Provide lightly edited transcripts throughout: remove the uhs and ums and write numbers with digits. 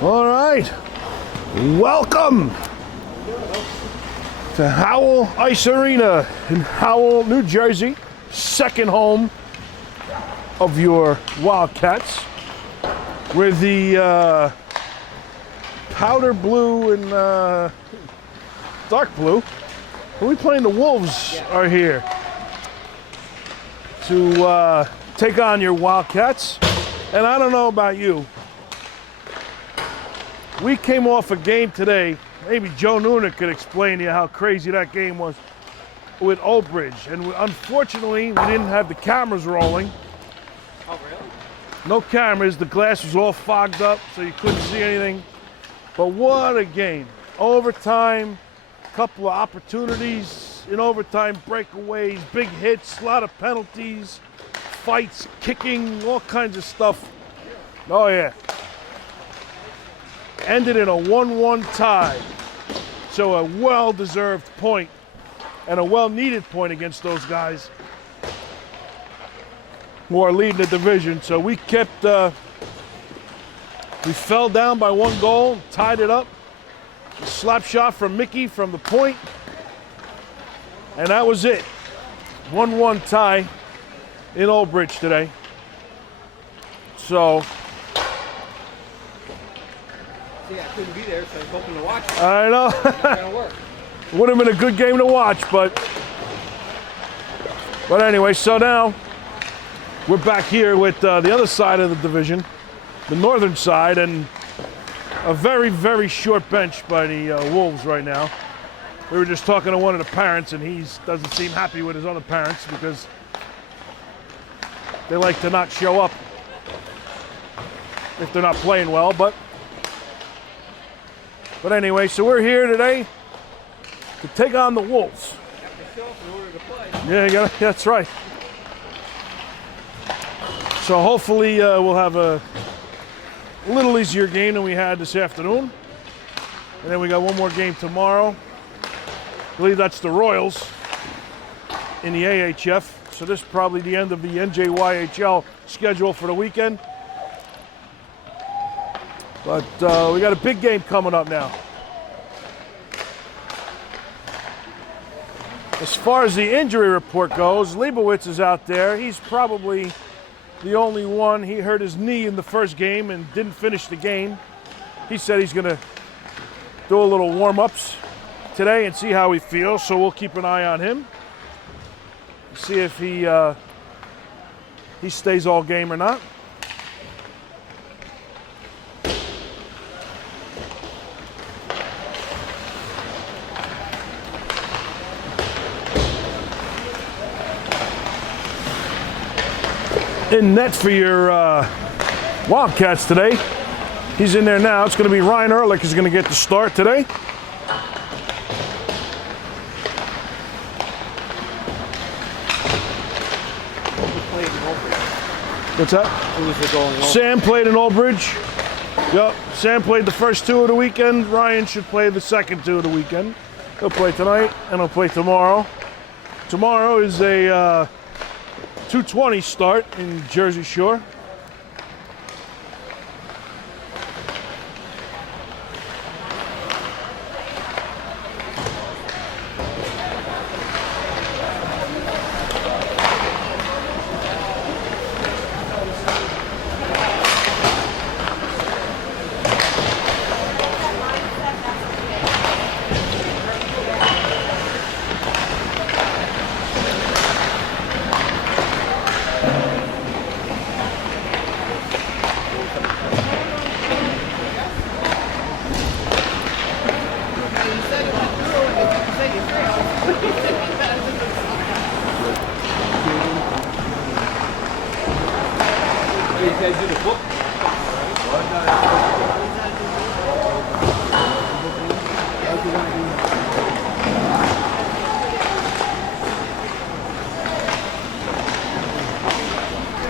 All right, welcome to Howell Ice Arena in Howell, New Jersey, second home of your Wildcats, where the powder blue and dark blue, are we playing the Wolves, are here to take on your Wildcats. And I don't know about you, we came off a game today. Maybe Joe Noonan could explain to you how crazy that game was with Old Bridge. And unfortunately, we didn't have the cameras rolling. Oh, really? No cameras. The glass was all fogged up, so you couldn't see anything. But what a game. Overtime, couple of opportunities in overtime, breakaways, big hits, a lot of penalties, fights, kicking, all kinds of stuff. Oh, yeah. Ended in a 1-1 tie. So a well-deserved point and a well-needed point against those guys who are leading the division. So we kept, we fell down by 1 goal, tied it up. A slap shot from Mickey from the point. And that was it. 1-1 tie in Old Bridge today. So See, I couldn't be there, so I was hoping to watch it. I know. It's gonna work. Would have been a good game to watch, but anyway, so now we're back here with the other side of the division, the northern side, and a very, very short bench by the Wolves right now. We were just talking to one of the parents, and he doesn't seem happy with his other parents because they like to not show up if they're not playing well, but anyway, so we're here today to take on the Wolves. Have to show up in order to play. Yeah, that's right. So hopefully we'll have a little easier game than we had this afternoon. And then we got one more game tomorrow. I believe that's the Royals in the AHF. So this is probably the end of the NJYHL schedule for the weekend. But we got a big game coming up now. As far as the injury report goes, Leibowitz is out there. He's probably the only one. He hurt his knee in the first game and didn't finish the game. He said he's going to do a little warm-ups today and see how he feels, so we'll keep an eye on him. See if he stays all game or not. In net for your Wildcats today. He's in there now. It's going to be Ryan Ehrlich who's going to get the start today. What's that? Who was the goalie? Sam played in Old Bridge. Yep, Sam played the first 2 of the weekend. Ryan should play the second 2 of the weekend. He'll play tonight and he'll play tomorrow. Tomorrow is a 2:20 start in Jersey Shore.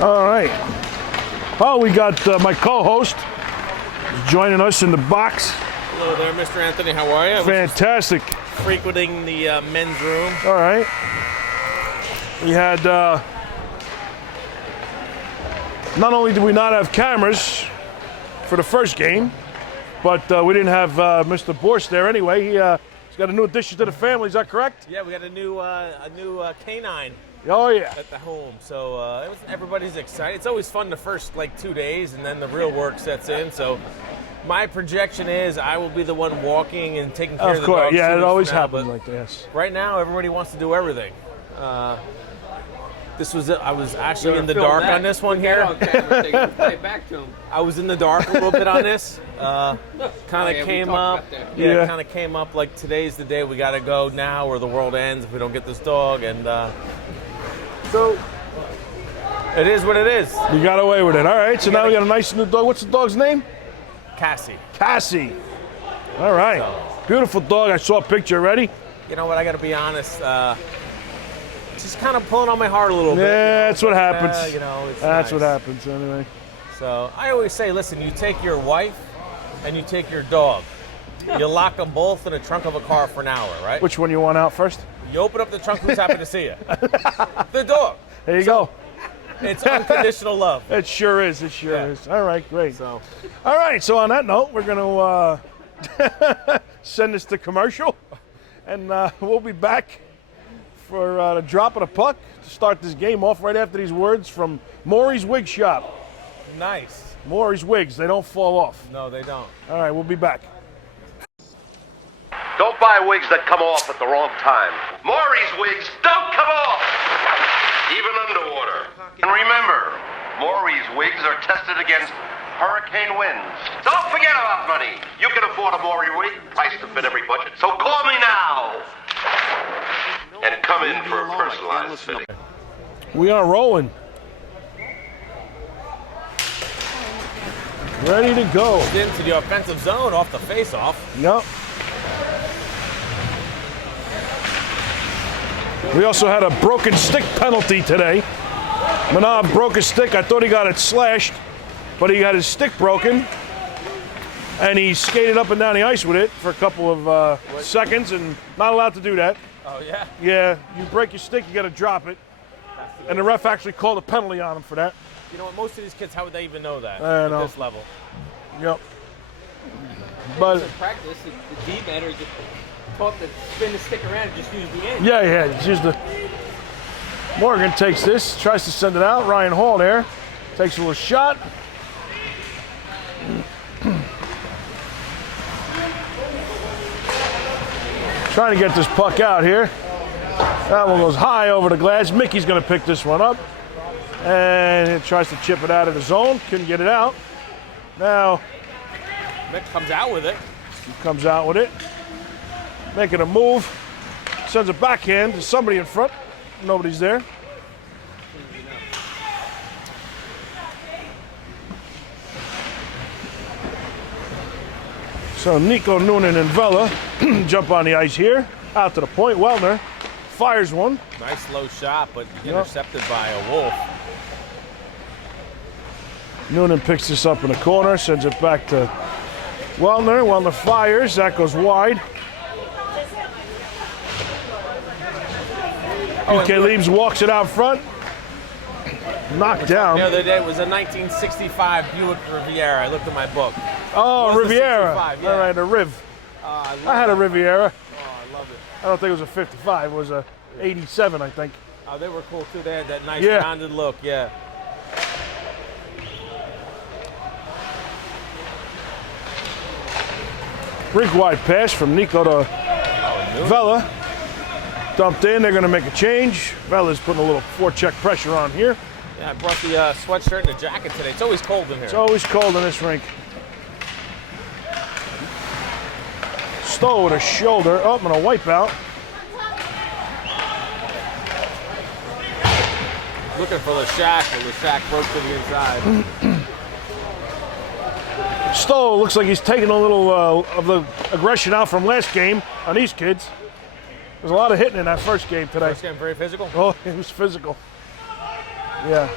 All right. Well, we got my co-host joining us in the box. Hello there, Mr. Anthony. How are you? Fantastic. Frequenting the men's room. All right. We had, not only did we not have cameras for the first game, But we didn't have Mr. Borsch there anyway. He's got a new addition to the family. Is that correct? Yeah, we got a new canine Oh, yeah. at the home, so everybody's excited. It's always fun the first 2 days, and then the real work sets in. So my projection is I will be the one walking and taking care of Of the course. dogs. Yeah, 2 it weeks always from now, happens but like this. right now, everybody wants to do everything. This was it. I was actually in the Film dark that. on this one Put that here. on camera, they can play it back to him. I was in the dark a little bit on this. Kind of yeah, we came talked up. about that. Yeah. Kind of came up like today's the day we got to go now, or the world ends if we don't get this dog. And so it is what it is. You got away with it. All right, so now we got a nice new dog. What's the dog's name? Cassie. Cassie. All right. Beautiful dog. I saw a picture already. You know what? I got to be honest. She's kind of pulling on my heart a little bit. Yeah, that's what happens. It's That's nice. what happens anyway. So I always say, listen, you take your wife and you take your dog. You lock them both in the trunk of a car for an hour, right? Which one you want out first? You open up the trunk, who's happy to see you? The dog. There you go. It's unconditional love. It sure is. It sure Yeah. is. All right, great. So All right, so on that note, we're going to send this to commercial, and we'll be back for the drop of the puck to start this game off right after these words from Maury's Wig Shop. nice. Maury's Wigs, they don't fall off. No, they don't. All right, we'll be back. Don't buy wigs that come off at the wrong time. Maury's wigs don't come off, even underwater. And remember, Maury's wigs are tested against hurricane winds. Don't forget about money. You can afford a Maury wig, priced to fit every budget. So call me now and come in for a personalized fitting. We are rolling. Ready to go. Into the offensive zone off the face-off. Yep. We also had a broken stick penalty today. Manab broke his stick. I thought he got it slashed, but he got his stick broken. And he skated up and down the ice with it for a couple of seconds, and not allowed to do that. Oh, yeah? Yeah, you break your stick, you got to drop it. And the ref actually called a penalty on him for that. You know what? Most of these kids, how would they even know that I at know. this level? Yep. But In practice, the D-batters get taught to spin the stick around and just use the end. yeah, it's just the Morgan takes this, tries to send it out. Ryan Hall there takes a little shot. Trying to get this puck out here. That one goes high over the glass. Mickey's going to pick this one up. And it tries to chip it out of the zone. Couldn't get it out. Now Mick comes out with it. he comes out with it. Making a move. Sends a backhand to somebody in front. Nobody's there. So Nico, Noonan, and Vela jump on the ice here. Out to the point. Wellner fires one. Nice low shot, but intercepted by a Wolf. Noonan picks this up in the corner, sends it back to Wellner. Wellner fires. That goes wide. PK Leaves walks it out front. Knocked down. The other day it was a 1965 Buick Riviera. I looked at my book. Oh, It was the Riviera. 65, yeah. All right, a Riv. I I had a Riviera. Oh, I love it. I don't think it was a 55. It was a 87, I think. Oh, they were cool too. They had that nice Yeah. rounded look. Yeah. Rink wide pass from Nico to Vela. Dumped in. They're going to make a change. Vela's putting a little forecheck pressure on here. Yeah, I brought the sweatshirt and the jacket today. It's always cold in here. It's always cold in this rink. Stowe with a shoulder. Oh, and a wipeout. Looking for Lashak, but Lashak broke to the inside. Stowe looks like he's taking a little of the aggression out from last game on these kids. There's a lot of hitting in that first game today. First game very physical. Oh, it was physical. Yeah.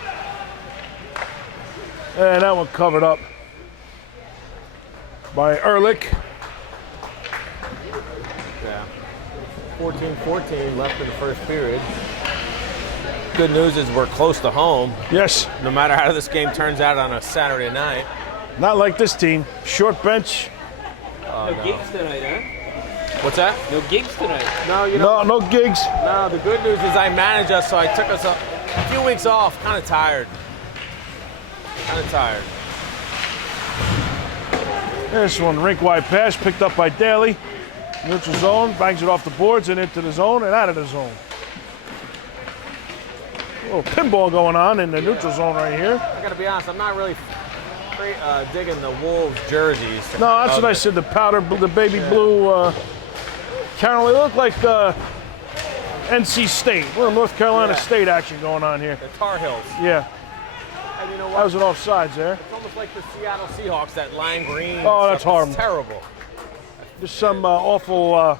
And that one covered up by Ehrlich. Yeah. 14-14 left in the first period. Good news is we're close to home. Yes, No matter how this game turns out on a Saturday night. not like this team. Short bench, No gigs tonight, huh? What's that? No gigs tonight. No, you know. No gigs. No, the good news is I manage us, so I took us a few weeks off. Kind of tired. This one, rink wide pass picked up by Daly. Neutral zone, bangs it off the boards and into the zone and out of the zone. A little pinball going on in the neutral zone right here. I gotta be honest, I'm not really digging the Wolves jerseys. No, that's what I said. The the baby blue. Carolina, they look like NC State. A little North Carolina State action going on here. The Tar Heels. Yeah, And you know that what? was an offsides there. It's almost like the Seattle Seahawks, that lime green. Oh, that's stuff. horrible. It's terrible. Just some awful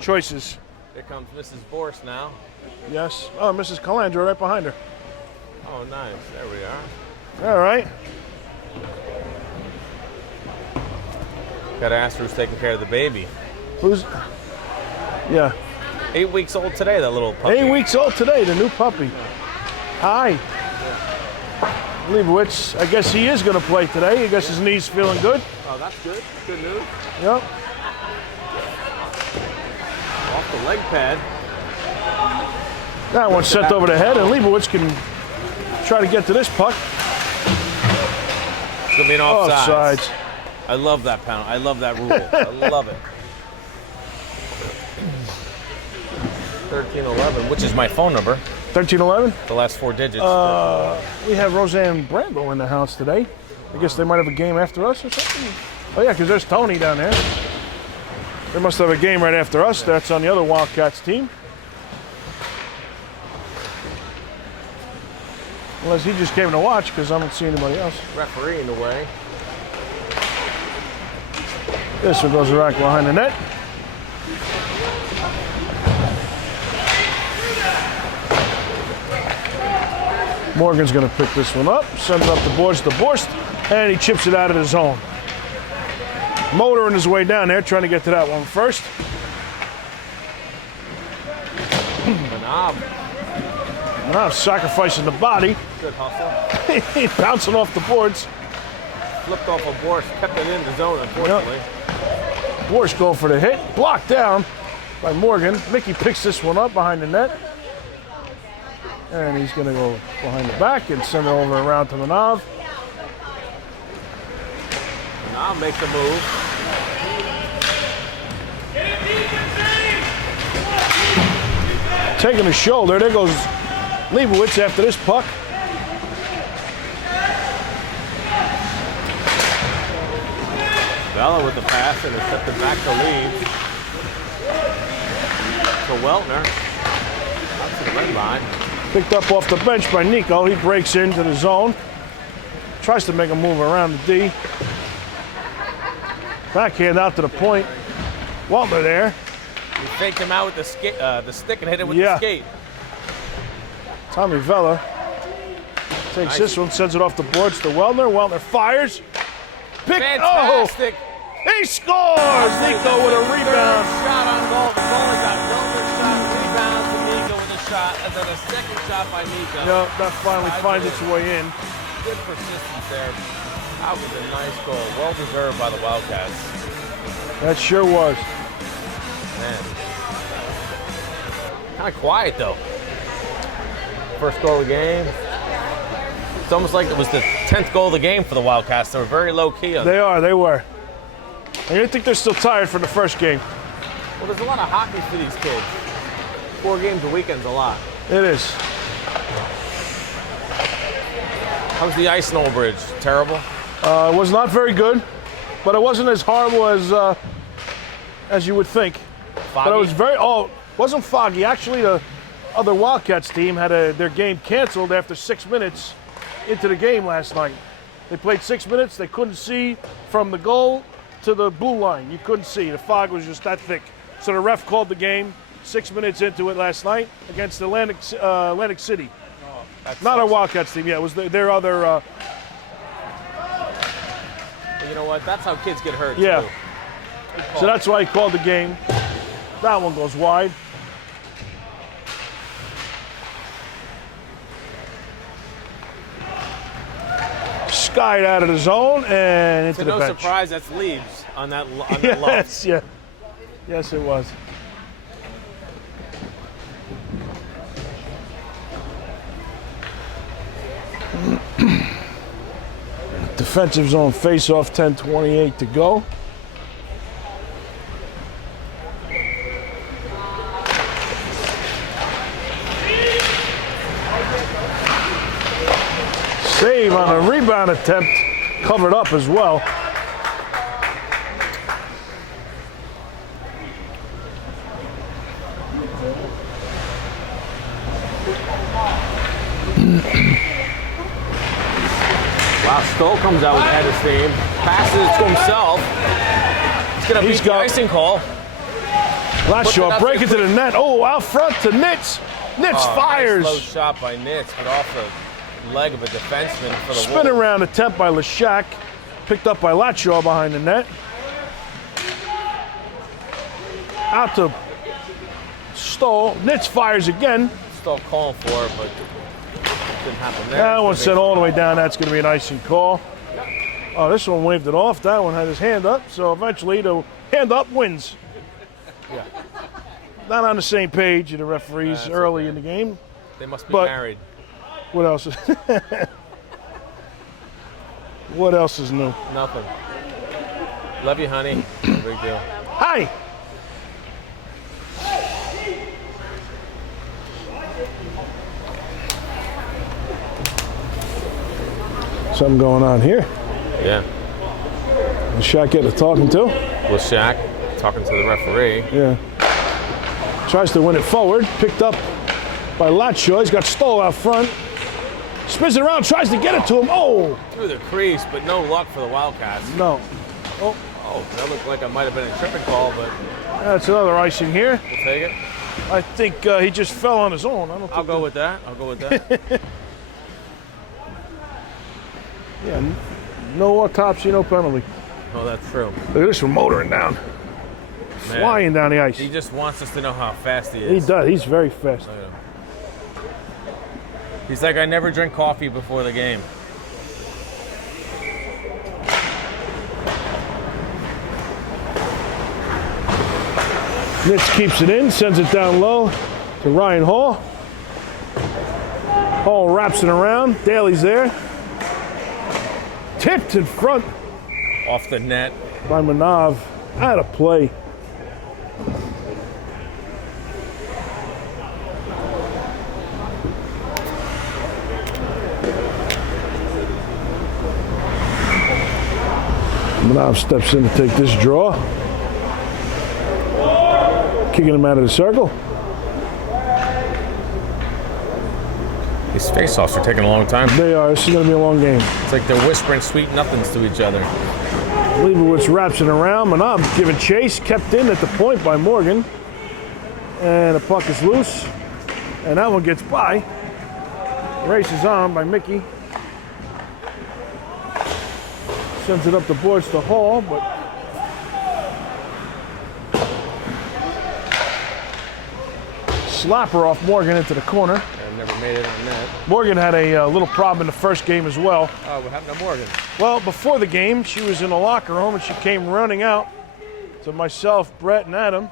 choices. Here comes Mrs. Borst now. Yes. Oh, Mrs. Calandra right behind her. Oh, nice. There we are. All right. Gotta ask who's taking care of the baby. Who's? Yeah. 8 weeks old today, that little puppy. 8 weeks old today, the new puppy. Hi. Leibowitz, I guess he is going to play today. I guess his knee's feeling good. Oh, that's good. Good news. Yep. Off the leg pad. That one's sent over the head, and Leibowitz can try to get to this puck. It's gonna be an offside. Offsides. I love that penalty. I love that rule. I love it. 1311, which is my phone number. 1311. The last 4 digits. We have Roseanne Brando in the house today. I guess they might have a game after us or something. Oh yeah, because there's Tony down there. They must have a game right after us. That's on the other Wildcats team. Unless he just came to watch, because I don't see anybody else. Referee in the way. This one goes right behind the net. Morgan's going to pick this one up, sends it up the boards to Borst, and he chips it out of the zone. Motoring his way down there, trying to get to that one first. Now sacrificing the body. Good hustle. He's bouncing off the boards. Flipped off a Borst, kept it in the zone, unfortunately. Borst going for the hit, blocked down by Morgan. Mickey picks this one up behind the net. And he's going to go behind the back and send it over around to Manav. Now makes a move. Taking the shoulder. There goes Leibowitz after this puck. Bella with the pass and intercepted back to Leeds. To Weltner. Up to the red line. Picked up off the bench by Nico. He breaks into the zone. Tries to make a move around the D. Backhand out to the point. Weltner there. He faked him out with the stick and hit it with the skate. Tommy Vella takes this one, sends it off the boards to Weltner. Weltner fires. Fantastic. Oh! He scores! Nico with a rebound. Shot on goal. The goalie got Weltner's shot, rebound to Nico with a shot, and then a second shot by Nico. Yeah, that finally finds its way in. Good persistence there. That was a nice goal. Well deserved by the Wildcats. That sure was. Man. Kind of quiet though. First goal of the game. It's almost like it was the 10th goal of the game for the Wildcats. They were very low key on They were. I think they're still tired from the first game. Well, there's a lot of hockey for these kids. 4 games a weekend's a lot. It is. How's the ice in Old Bridge? Terrible? It was not very good, but it wasn't as horrible as you would think. Foggy? But it was wasn't foggy. Actually, the other Wildcats team had their game canceled after 6 minutes into the game last night. They played 6 minutes. They couldn't see from the goal to the blue line. You couldn't see. The fog was just that thick. So the ref called the game 6 minutes into it last night against Atlantic City. Not our Wildcats team. Yeah, it was their other. Well, you know what? That's how kids get hurt. Yeah. Too. So that's why he called the game. That one goes wide. skied out of the zone and into So the no bench. surprise, that's Leaves on that loft. Yes, yeah. Yes, it was. Defensive zone face-off, 10:28 to go. Save on a rebound attempt, covered up as well. Wow, Stoll comes out with head of steam, passes it to himself. He's gonna beat the got- icing call. Last shot, up break there into the net. Oh, out front to Nitz. Nitz fires. Nice low shot by Nitz, but off the leg of a defenseman for the Spin Wolves. around attempt by Lashak. Picked up by Latshaw behind the net. Out to Stoll. Nitz fires again. Stoll calling for it, but didn't happen there. That one sent all the way down. That's going to be an icing call. Oh, this one waved it off. That one had his hand up. So eventually the hand up wins. Yeah. Not on the same page, the referees That's early okay. in the game. They must be But- married. What else? What else is new? Nothing. Love you, honey. No big deal. Hi. Something going on here. Yeah. The shot getting a talking to. With Shaq talking to the referee. Yeah. Tries to win it forward. Picked up by Latshaw. He's got Stoll out front. Spins it around. Tries to get it to him. Oh, Through the crease, but no luck for the Wildcats. no. Oh, that looked like I might have been a tripping call, but That's another icing here. we'll take it. I think he just fell on his own. I don't think I'll go with that. I'll go with that. Yeah, no autopsy, no penalty. Oh, that's true. Look at this one motoring down. Man, Flying down the ice. He just wants us to know how fast he He is. does. He's very fast. He's like, I never drink coffee before the game. Nitz keeps it in, sends it down low to Ryan Hall. Hall wraps it around. Daly's there. Tipped in front Off the net. by Manav. Out of play. Manav steps in to take this draw. Kicking him out of the circle. These face-offs are taking a long time. They are. This is going to be a long game. It's like they're whispering sweet nothings to each other. Leibowitz wraps it around. Manav giving chase. Kept in at the point by Morgan. And the puck is loose. And that one gets by. Races on by Mickey. Sends it up the boards to Hall, but slapper off Morgan into the corner. I've never made it on net. Morgan had a little problem in the first game as well. Oh, what happened to Morgan? Well, before the game, she was in the locker room and she came running out to myself, Brett, and Adam.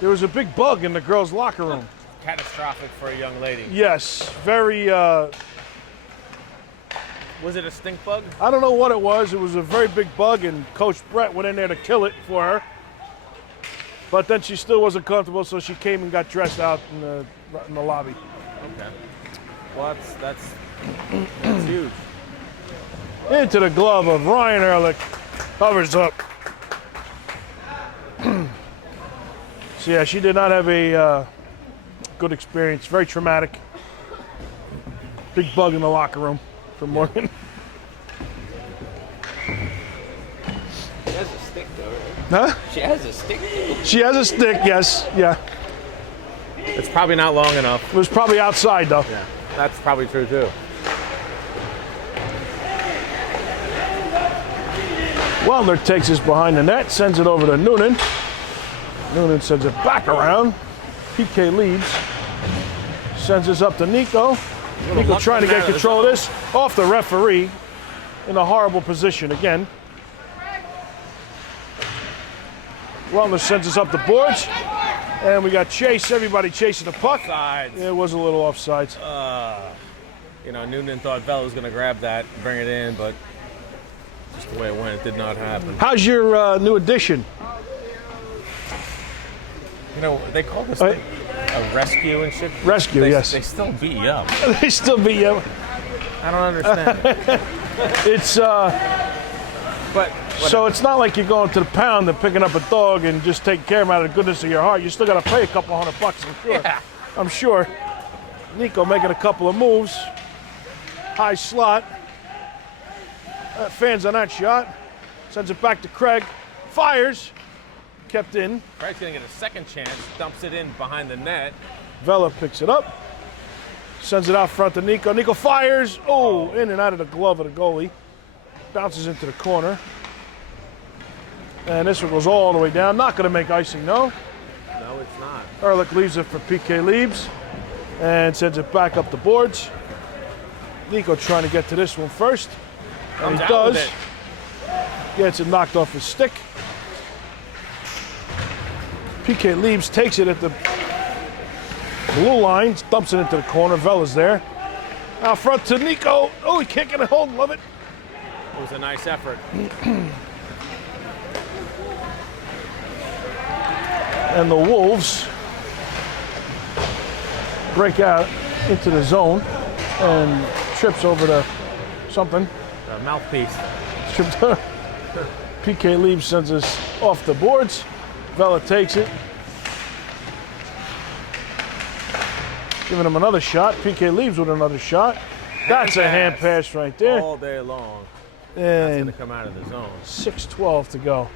There was a big bug in the girls' locker room. Catastrophic for a young lady. Yes, very, Was it a stink bug? I don't know what it was. It was a very big bug, and Coach Brett went in there to kill it for her. But then she still wasn't comfortable, so she came and got dressed out in the lobby. Okay. Well, that's huge. Into the glove of Ryan Ehrlich. Covers up. So yeah, she did not have a good experience. Very traumatic. Big bug in the locker room for Morgan. She has a stick though, right? Huh? She has a stick though. She has a stick, yes. Yeah. It's probably not long enough. It was probably outside though. Yeah, that's probably true too. Wellner takes this behind the net, sends it over to Noonan. Noonan sends it back around. PK leads. Sends this up to Nico. Nico luck trying to from get there. control of this. Off the referee. in a horrible position again. Wellness sends us up the boards. And we got Chase, everybody chasing the puck. Sides. It was a little offsides. You know, Noonan thought Vela was going to grab that and bring it in, but just the way it went, it did not happen. How's your new addition? You know, they call this thing a rescue and shit. Rescue, yes. They still beat you up. They still beat you. I don't understand. It's But so it's not like you're going to the pound and picking up a dog and just taking care of him out of the goodness of your heart. You still got to pay a couple $100, I'm sure. yeah. I'm sure. Nico making a couple of moves. High slot. Fans on that shot. Sends it back to Craig. Fires. Kept in. Craig's going to get a second chance, dumps it in behind the net. Vela picks it up. Sends it out front to Nico. Nico fires. Oh, in and out of the glove of the goalie. Bounces into the corner. And this one goes all the way down. Not going to make icing, no. No, it's not. Ehrlich leaves it for PK Leaves and sends it back up the boards. Nico trying to get to this one first. And he Comes out with does. it. Gets it knocked off his stick. PK Leaves takes it at the blue line, dumps it into the corner. Vela's there. Out front to Nico. Oh, he can't get a hold of it. It was a nice effort. And the Wolves break out into the zone and trips over to something. The mouthpiece. Tripped. PK Leaves sends us off the boards. Vela takes it. Giving him another shot. PK Leaves with another shot. That's a hand pass right there. All day long. That's going And to come out of the zone. 6:12 to go.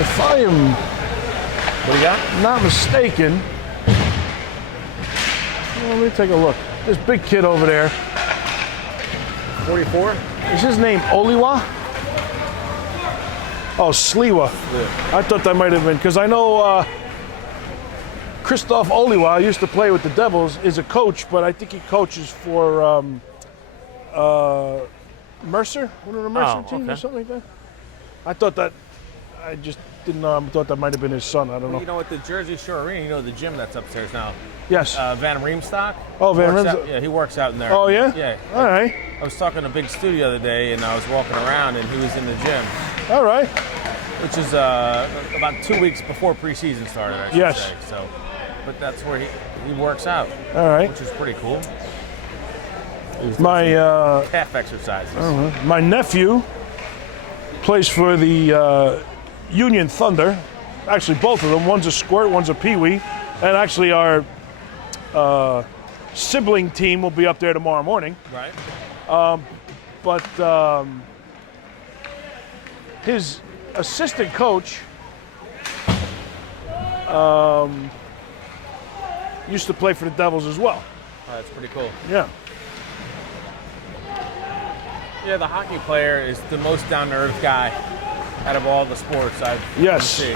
If I am What do you got? not mistaken, let me take a look. This big kid over there, 44? is his name Oliwa? Oh, Sliwa. I thought that might have been, because I know Christoph Oliwa used to play with the Devils, is a coach, but I think he coaches for Mercer, one of the Mercer Oh, teams or okay. something like that. I thought that, I just didn't know, I thought that might have been his son, I don't know. You know, at the Jersey Shore Arena, you know the gym that's upstairs now. Yes. Van Riemstock. Oh, Van Works Riemstock. out- Yeah, he works out in there. Oh, yeah? Yeah. All right. I was talking to Big Stu the other day, and I was walking around, and he was in the gym, All right. which is about 2 weeks before preseason started, I should Yes. say. So, but that's where he works out, All right. which is pretty cool. My Calf exercises. my nephew plays for the Union Thunder. Actually, both of them. One's a squirt, one's a peewee. And actually, our sibling team will be up there tomorrow morning. Right. But his assistant coach used to play for the Devils as well. Oh, that's pretty cool. Yeah. Yeah, the hockey player is the most down-to-earth guy out of all the sports I've Yes. seen.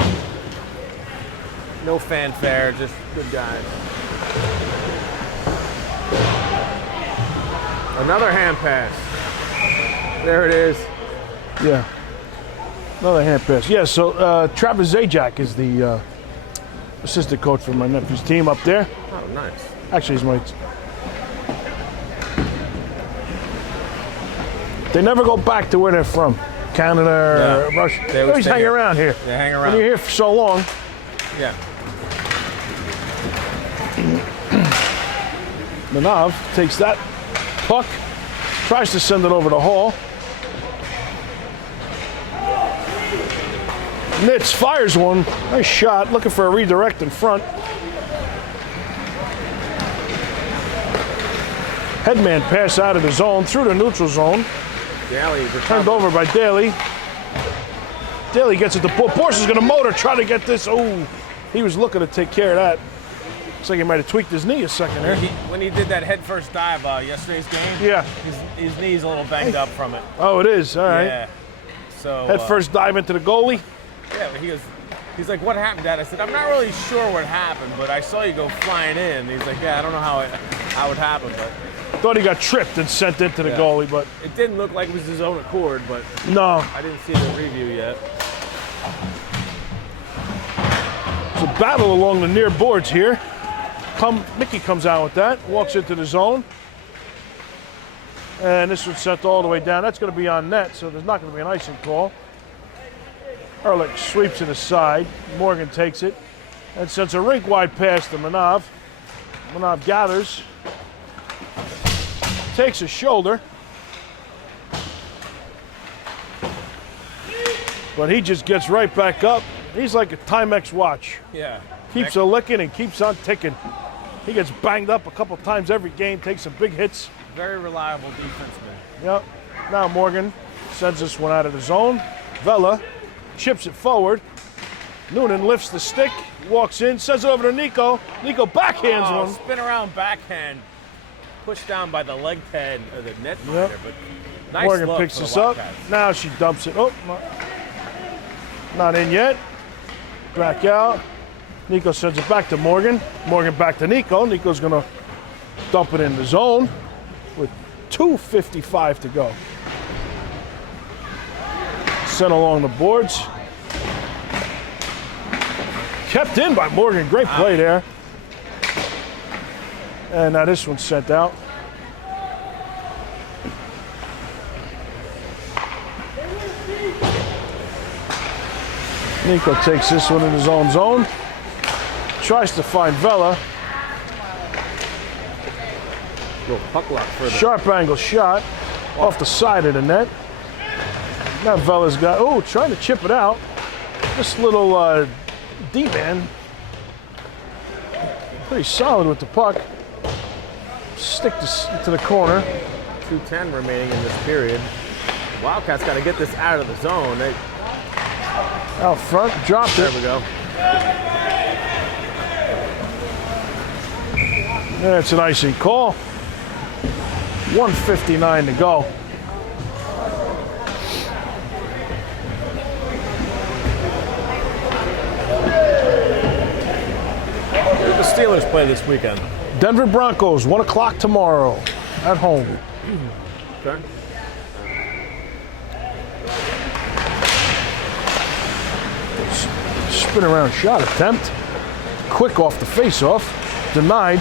No fanfare, just good guys. Another hand pass. There it is. Yeah. Another hand pass. Yeah, so Travis Zajac is the assistant coach for my nephew's team up there. Oh, nice. Actually, he's my... They never go back to where they're from. Canada, Yeah. Russia. They They always always stay hang here. around here. They hang When around. you're here for so long. Yeah. Manav takes that puck, tries to send it over to Hall. Nitz fires one. Nice shot. Looking for a redirect in front. Headman pass out of the zone through the neutral zone. Daly Turned over by Daly. Daly gets it to Borse is going to motor, try to get this. Oh, he was looking to take care of that. Looks like he might have tweaked his knee a second there. When he did that headfirst dive yesterday's game, Yeah. his knee's a little banged up from it. Oh, it is. All right. Yeah. So Head first dive into the goalie. Yeah, but he's like, what happened, Dad? I said, I'm not really sure what happened, but I saw you go flying in. He's like, yeah, I don't know how it happened, but Thought he got tripped and sent into the Yeah. goalie, but it didn't look like it was his own accord, but no. I didn't see the review yet. It's a battle along the near boards here. Mickey comes out with that, walks into the zone. And this one's sent all the way down. That's going to be on net, so there's not going to be an icing call. Ehrlich sweeps it aside. Morgan takes it and sends a rink-wide pass to Manov. Manov gathers, takes a shoulder, but he just gets right back up. He's like a Timex watch. Yeah. Keeps a licking and keeps on ticking. He gets banged up a couple times every game, takes some big hits. Very reliable defenseman. Yep. Now Morgan sends this one out of the zone. Vela chips it forward. Noonan lifts the stick, walks in, sends it over to Nico. Nico backhands one. Spin around backhand, pushed down by the leg pad of the netminder, Yep. but nice Morgan look picks for the this up. Wildcats. Now she dumps it. Oh, not in yet. Back out. Nico sends it back to Morgan. Morgan back to Nico. Nico's going to dump it in the zone with 2:55 to go. Sent along the boards. Kept in by Morgan. Great play there. And now this one's sent out. Nico takes this one in his own zone. Tries to find Vela. Little puck lock further. Sharp angle shot off the side of the net. Now Vela's got, trying to chip it out. This little D-man, pretty solid with the puck. Stick this to the corner. 2:10 remaining in this period. Wildcats got to get this out of the zone. Out front, dropped There it. we go. That's an icing call. 1:59 to go. Who did the Steelers play this weekend? Denver Broncos, 1 o'clock tomorrow at home. Okay. Spin around shot attempt. Quick off the face-off. Denied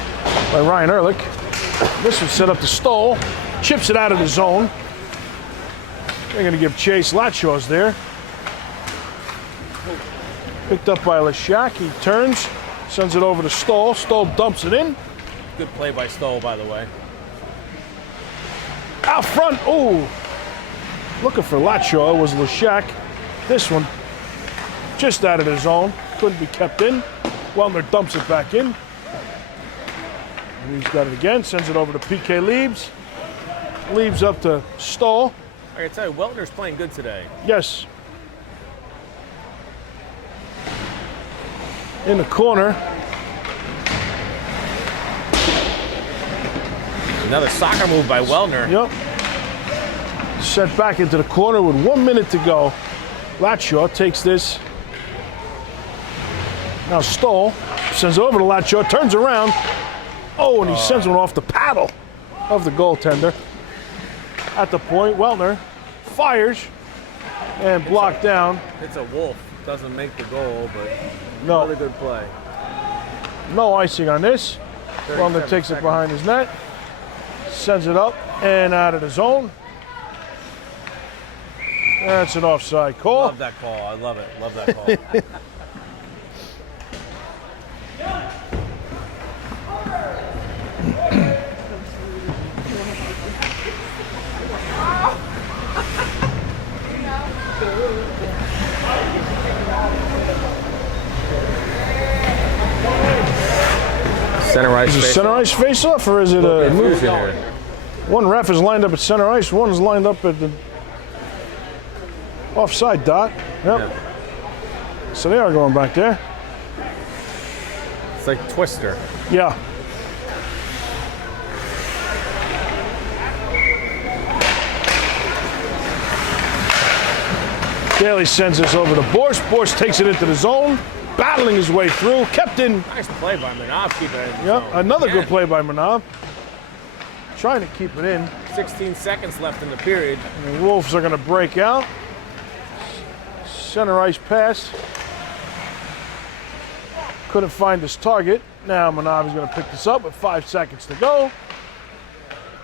by Ryan Ehrlich. This was set up to Stoll. Chips it out of the zone. They're going to give chase. Latshaw's there. Picked up by Leshak. He turns, sends it over to Stoll. Stoll dumps it in. Good play by Stoll, by the way. Out front. Oh, looking for Latshaw was Leshak. This one just out of the zone. Couldn't be kept in. Wellner dumps it back in. He's got it again. Sends it over to PK Leaves. Leaves up to Stoll. I gotta tell you, Weltner's playing good today. Yes. In the corner. Another soccer move by Weltner. Yep. Sent back into the corner with 1 minute to go. Latshaw takes this. Now Stoll sends it over to Latshaw, turns around. Oh, and he sends one off the paddle of the goaltender. At the point, Weltner fires and blocked down. It's a wolf. Doesn't make the goal, but No, really good play. no icing on this. Weltner 37 takes it seconds. behind his net, sends it up and out of the zone. That's an offside call. Love that call. I love it. Love that call. Center ice. Is it center ice face-off or is it a move? One ref is lined up at center ice, one is lined up at the offside dot. Yep. So they are going back there. It's like Twister. Yeah. Daly sends this over to Borst. Borst takes it into the zone, battling his way through. Kept in. Nice play by Manav. Keep it in the Yep, zone. another Again, good play by Manav. Trying to keep it in. 16 seconds left in the period. And the Wolves are going to break out. Center ice pass. Couldn't find his target. Now Manav is going to pick this up with 5 seconds to go.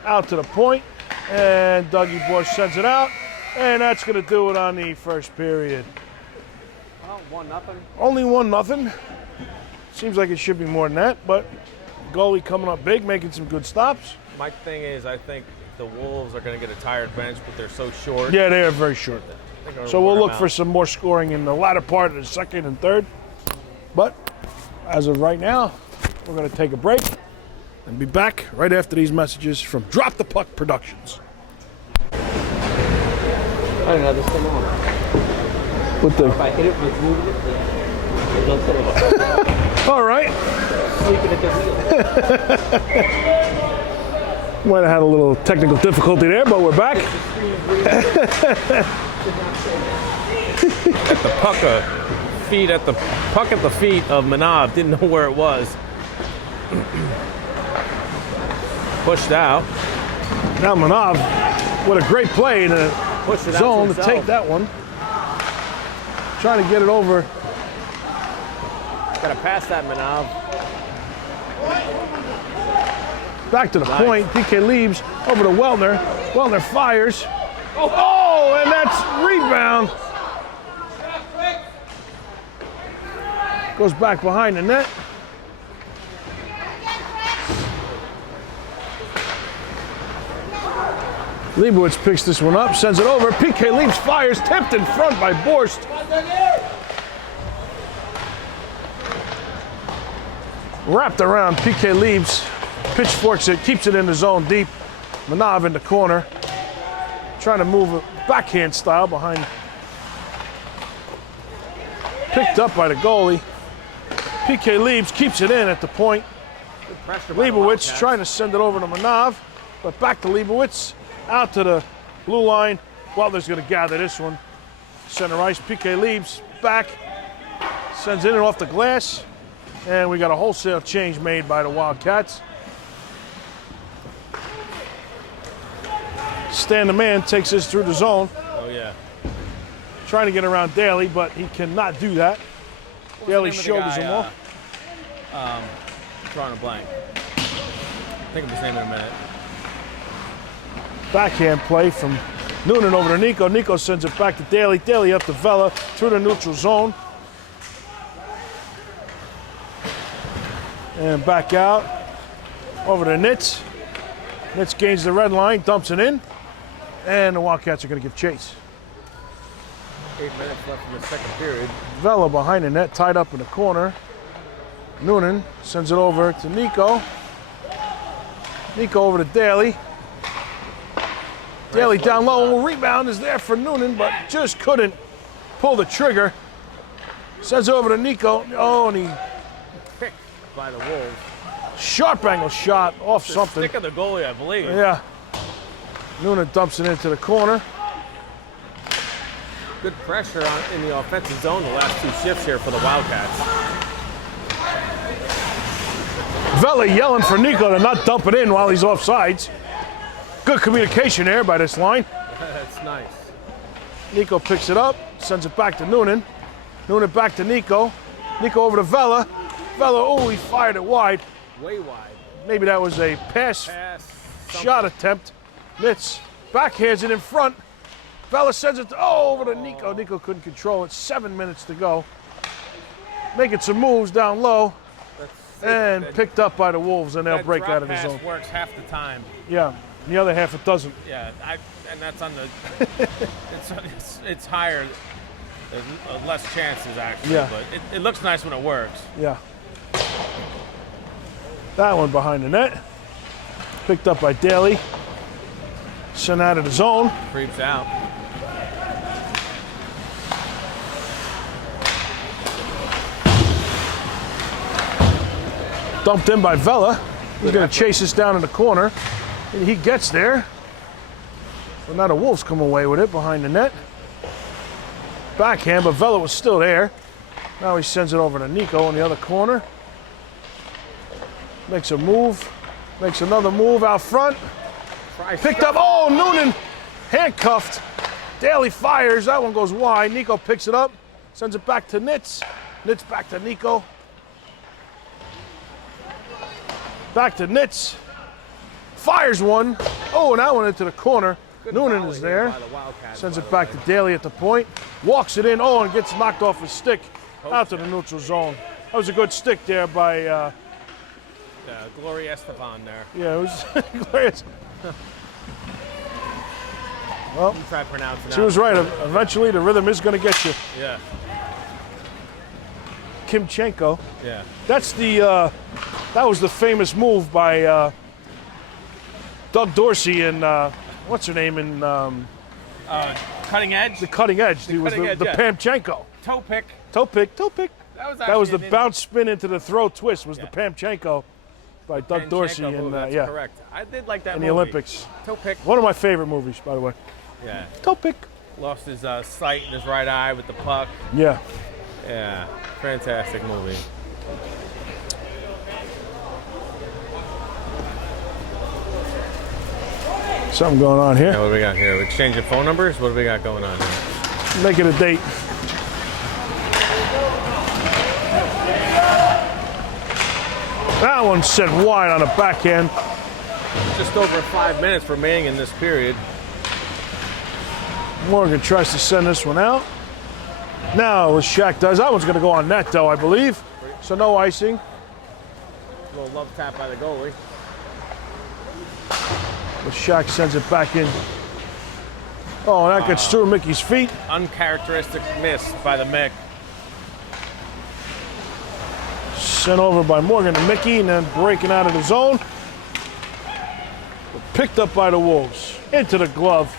Out to the point. And Dougie Borst sends it out. And that's going to do it on the first period. Well, 1-0. Only 1-0. Seems like it should be more than that, but goalie coming up big, making some good stops. My thing is, I think the Wolves are going to get a tired bench, but they're so short. Yeah, they are very short. They're gonna So we'll wear look them for out. some more scoring in the latter part of the second and third. But as of right now, we're going to take a break and be back right after these messages from Drop the Puck Productions. I don't know this thing on. With the, If I hit it with moving it, it'll set it all right, sleeping at the wheel. might have had a little technical difficulty there, but we're back. Puck at the feet of Manav. Didn't know where it was. Pushed out. Now Manav, what a great play in the Pushed it out zone to himself. take that one. Trying to get it over. Got to pass that Manav. Back to the point. PK leaves over to Weltner. Weltner fires. Oh, and that's rebound. Goes back behind the net. Leibowitz picks this one up, sends it over. PK leaves, fires, tipped in front by Borst. Wrapped around, PK leaves, pitchforks it, keeps it in the zone deep. Manav in the corner, trying to move it backhand style behind. Picked up by the goalie. PK leaves, keeps it in at the point. Pressure by the Leibowitz Wildcats. trying to send it over to Manav, but back to Leibowitz, out to the blue line. Weltner's going to gather this one. Center ice, PK leaves, back, sends it in off the glass, and we got a wholesale change made by the Wildcats. Stan the man takes this through the zone, Oh yeah. trying to get around Daly, but he cannot do that. Daly shoulders him off. I'm drawing a blank. Think of his name in a minute. Backhand play from Noonan over to Nico. Nico sends it back to Daly. Daly up to Vela through the neutral zone. And back out over to Nitz. Nitz gains the red line, dumps it in. And the Wildcats are going to give chase. 8 minutes left in the second period. Vela behind the net, tied up in the corner. Noonan sends it over to Nico. Nico over to Daly. Daly down low, rebound is there for Noonan, but just couldn't pull the trigger. Sends it over to Nico. Oh, and he Picked by the Wolves. sharp angle shot off something. Stick of the goalie, I believe. Yeah. Noonan dumps it into the corner. Good pressure in the offensive zone the last 2 shifts here for the Wildcats. Vela yelling for Nico to not dump it in while he's offsides. Good communication there by this line. That's nice. Nico picks it up, sends it back to Noonan. Noonan back to Nico. Nico over to Vela. Vela, oh, he fired it wide. Way wide. Maybe that was a pass Pass. shot attempt. Nitz backhands it in front. Vela sends it over to Nico. Nico couldn't control it. 7 minutes to go. Making some moves down low and picked up by the Wolves, and they'll break out of the pass zone. works half the time. Yeah, and the other half it doesn't. Yeah, and that's on the. it's higher, less chances actually. Yeah. But it looks nice when it works. Yeah. That one behind the net. Picked up by Daly. Sent out of the zone. Creeps out. Dumped in by Vela. He's going to chase us down in the corner. And he gets there. But now the Wolves come away with it behind the net. Backhand, but Vela was still there. Now he sends it over to Nico in the other corner. Makes a move. Makes another move out front. Picked up. Oh, Noonan handcuffed. Daly fires. That one goes wide. Nico picks it up. Sends it back to Nitz. Nitz back to Nico. Back to Nitz. Fires one. Oh, and that one into the corner. Noonan is there. Sends it back to Daly at the point. Walks it in. Oh, and gets knocked off his stick out to the neutral zone. That was a good stick there by... Gloria Estefan there. yeah, it was glorious. Well, You try pronouncing she was right. Eventually, the rhythm is going to get you. Yeah. Kimchenko. Yeah. That's the... that was the famous move by Doug Dorsey and... what's her name in... Cutting edge. the Cutting Edge. He was Cutting Edge, the yeah. Pamchenko. Toe pick. Toe pick. That was the actually an bounce spin into the throw twist. Was Yeah. the Pamchenko by Doug Dorsey Panchenko in move, that's yeah correct. I did like that in movie. the Olympics. Toe pick. One of my favorite movies, by the way. Yeah. Toe pick. Lost his sight in his right eye with the puck. Yeah. Yeah. Fantastic movie. Something going on Yeah, here. what do we got here? We're exchanging phone numbers? What do we got going on here? Make it a date. That one set wide on the backhand. Just over 5 minutes remaining in this period. Morgan tries to send this one out. Now, what Shaq does, that one's going to go on net, though, I believe. So no icing. A little love tap by the goalie. But Shaq sends it back in. Oh, and that gets through Mickey's feet. Uncharacteristic miss by the Mick. Sent over by Morgan to Mickey, and then breaking out of the zone. Picked up by the Wolves. Into the glove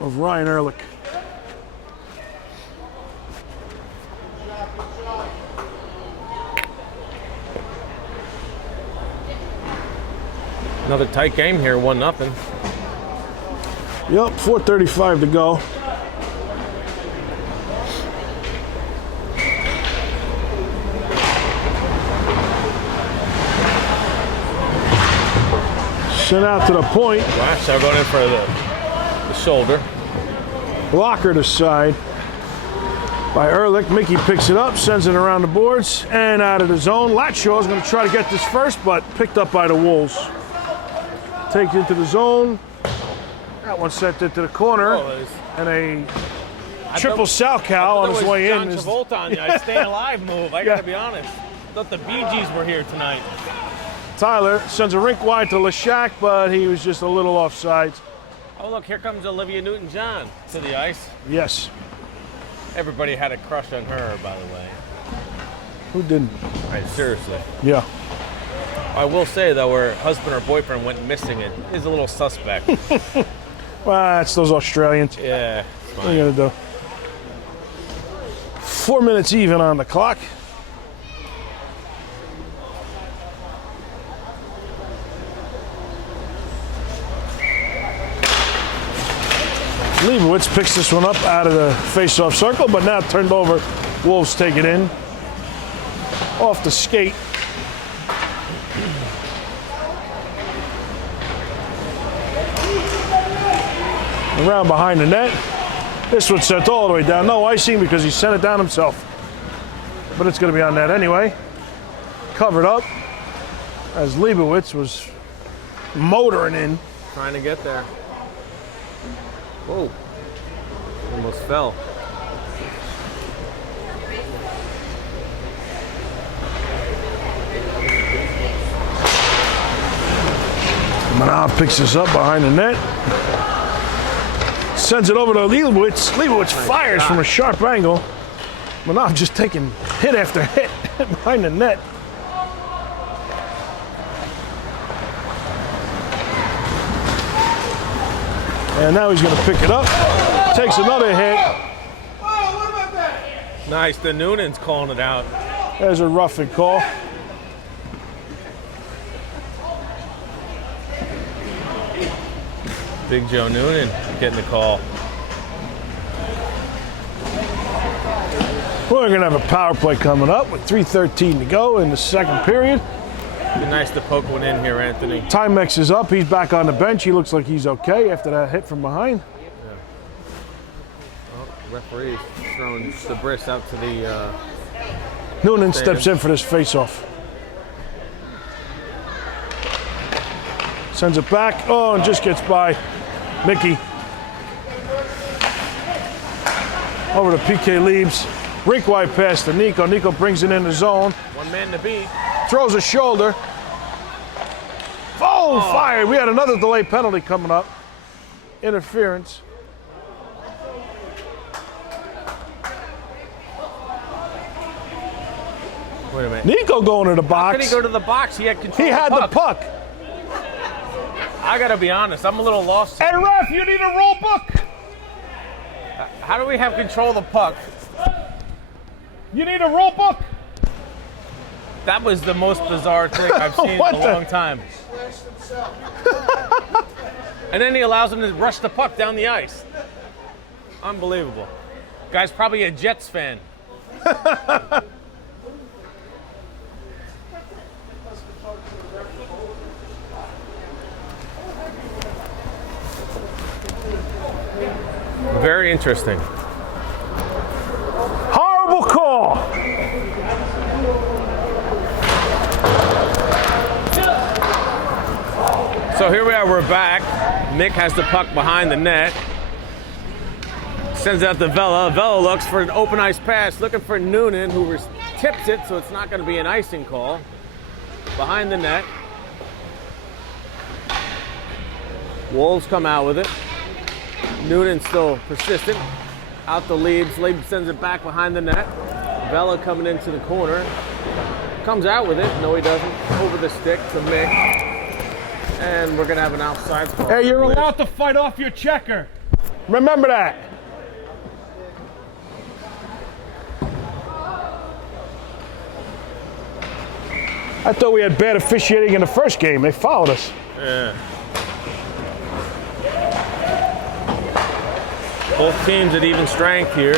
of Ryan Ehrlich. Another tight game here, 1-0. Yep, 4:35 to go. Sent out to the point. Wow, so going in for the shoulder. Blocker to side by Ehrlich. Mickey picks it up, sends it around the boards and out of the zone. Latshaw is going to try to get this first, but picked up by the Wolves. Takes into the zone. That one sent it to the corner. And a triple Salchow on his way in. John Travolta on the Staying Alive move. I gotta be honest. Thought the Bee Gees were here tonight. Tyler sends a rink wide to Lashak, but he was just a little offside. Oh look, here comes Olivia Newton-John to the ice. Yes. Everybody had a crush on her, by the way. Who didn't? Right, seriously. Yeah. I will say though, her husband or boyfriend went missing. It is a little suspect. Well, it's those Australians. Yeah. It's What are you gonna do? 4 minutes even on the clock. Leibowitz picks this one up out of the face-off circle, but now turned over. Wolves take it in. Off the skate. Around behind the net. This one sent all the way down. No icing because he sent it down himself. But it's going to be on net anyway. Covered up as Leibowitz was motoring in. Trying to get there. Whoa. Almost fell. Manav picks this up behind the net. Sends it over to Leibowitz. Leibowitz fires from a sharp angle. Manav just taking hit after hit behind the net. And now he's going to pick it up. Takes another hit. Nice. The Noonan's calling it out. There's a roughing call. Big Joe Noonan getting the call. We're going to have a power play coming up with 3:13 to go in the second period. Be nice to poke one in here, Anthony. Timex is up. He's back on the bench. He looks like he's okay after that hit from behind. Oh, referee's throwing the Briss out to the. Noonan steps in for this face-off. Sends it back. Oh, and just gets by Mickey. Over to PK Leibs. Rink wide pass to Nico. Nico brings it in the zone. One man to beat. Throws a shoulder. Oh, fired. We had another delay penalty coming up. Interference. Wait a minute. Nico going to the How could he box. go to the box? He had control. He had the puck. I gotta be honest. I'm a little lost. Hey, ref, you need a rule book. How do we have control of the puck? You need a rule book. That was the most bizarre thing I've seen in What a the- long time. And then he allows him to rush the puck down the ice. Unbelievable. Guy's probably a Jets fan. Very interesting. Horrible call. So here we are, we're back. Mick has the puck behind the net. Sends out to Vela. Vela looks for an open ice pass, looking for Noonan, who tips it, so it's not going to be an icing call. Behind the net. Wolves come out with it. Noonan still persistent. Out to Leibs. Leibs sends it back behind the net. Vela coming into the corner. Comes out with it. No, he doesn't. Over the stick to Mick. And we're going to have an outside call. Hey, you're allowed to fight off your checker. Remember that. I thought we had bad officiating in the first game. They fouled us. Yeah. Both teams at even strength here.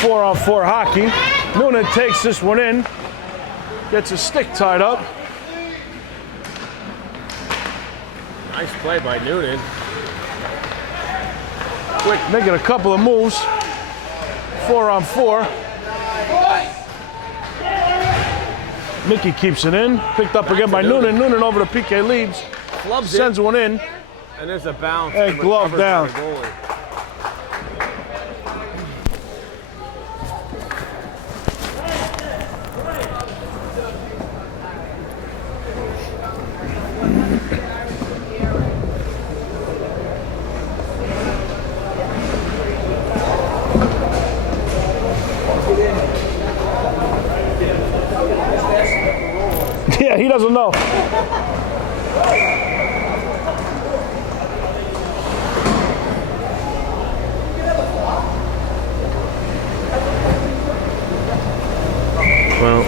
4-on-4 hockey. Noonan takes this one in. Gets a stick tied up. Nice play by Noonan. Quick, making a couple of moves. 4-on-4. Mickey keeps it in. Picked up again by Noonan. Noonan over to PK Leibs. Flubs Sends it. one in. And there's a bounce. Hey, glove Recovered by down. the goalie. Yeah, he doesn't know. Well,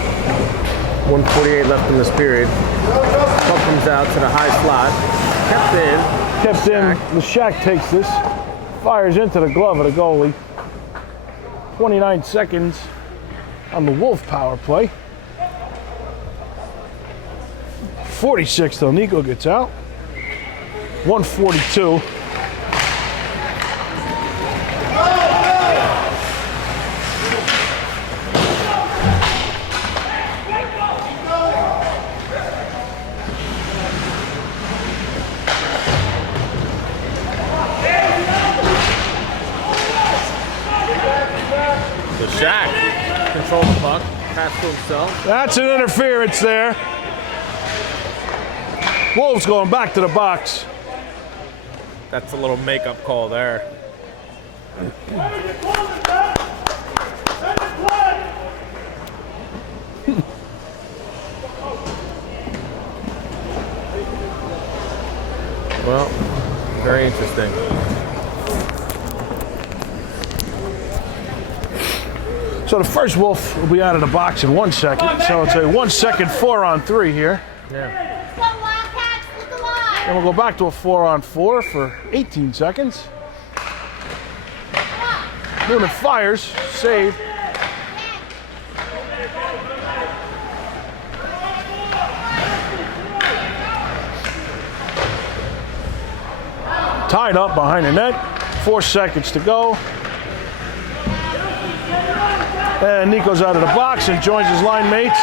1:48 left in this period. Puck comes out to the high slot. Kept in. Kept in. The Shack takes this. Fires into the glove of the goalie. 29 seconds on the Wolf power play. 46 though. Nico gets out. 142. The Shack controls the puck. Pass to himself. That's an interference there. Wolves going back to the box. That's a little makeup call there. Well, very interesting. So the first Wolf will be out of the box in 1 second. So it's a 1 second 4-on-3 here. Yeah. Let's go, Wildcats, with the line. And we'll go back to a 4-on-4 for 18 seconds. Noonan fires, save. Tied up behind the net, 4 seconds to go. And Nico's out of the box and joins his line mates.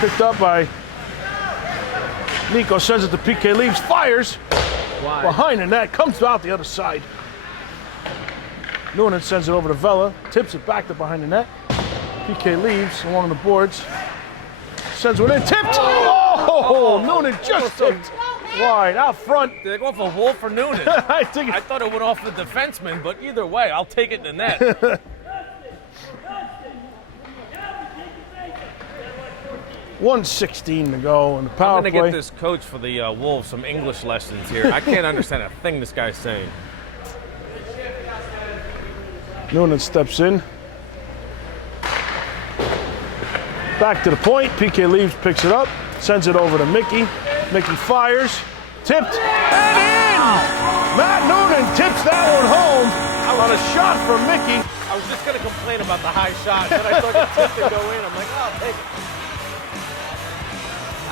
Picked up by Nico, sends it to PK, leaves, fires. Wide. Behind the net, comes out the other side. Noonan sends it over to Vela, tips it back to behind the net. PK leaves along the boards. Sends one in, tipped! Oh, Noonan just tipped wide, out front. Did they go for Wolf or Noonan? I think I thought it went off the defenseman, but either way, I'll take it in the net. 1:16 to go in the power I'm going to play. get this coach for the Wolves some English lessons here. I can't understand a thing this guy's saying. Noonan steps in. Back to the point. PK leaves, picks it up, sends it over to Mickey. Mickey fires, tipped, and in! Matt Noonan tips that one home on a shot from Mickey. I was just going to complain about the high shot, and then I saw the tip to go in. I'm like, oh, I'll take it.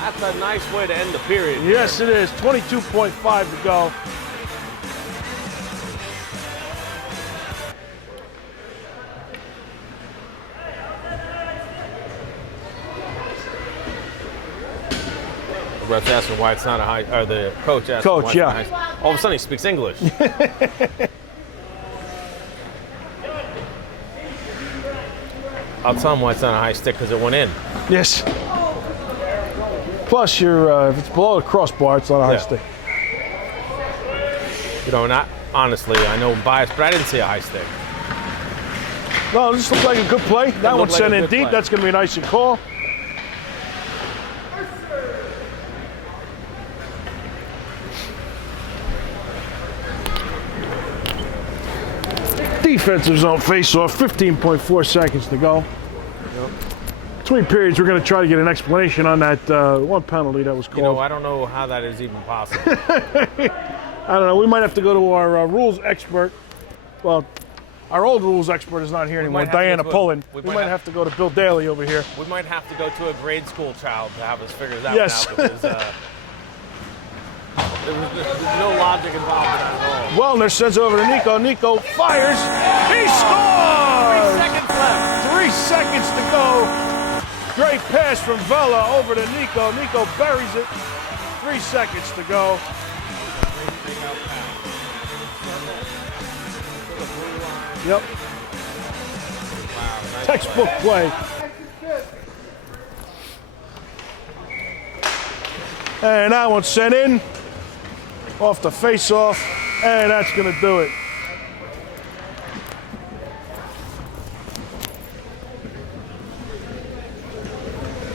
That's a nice way to end the period. Yes, it is. 22.5 to go. Brett's asking why it's not a high, or the coach asking Coach, why it's yeah. not a high. All of a sudden he speaks English. I'll tell him why it's not a high stick, because it went in. Yes. Plus, if it's below the crossbar, it's not a high Yeah. stick. You know, not honestly, I know I'm biased, but I didn't see a high stick. No, this looks like a good play. That looked one's like sent a in good deep. play. That's going to be a nice and call. Defensive zone face-off, 15.4 seconds to go. Between periods, we're going to try to get an explanation on that one penalty that was called. You know, I don't know how that is even possible. I don't know. We might have to go to our rules expert. Well, our old rules expert is not here anymore, might have to Diana go to Pullen. we We might might have- have to go to Bill Daly over here. We might have to go to a grade school child to have us figure that Yes. one out, because there's no logic involved in that at all. Wellner sends it over to Nico. Nico fires. He scores! 3 seconds left. 3 seconds to go. Great pass from Vela over to Nico. Nico buries it. 3 seconds to go. Yep. Textbook play. And that one's sent in off the face-off, and that's going to do it.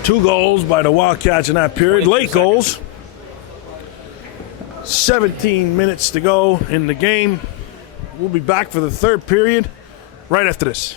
Two goals by the Wildcats in that period. 22 Late goals. 17 minutes to go in the game. We'll be back for the third period right after this.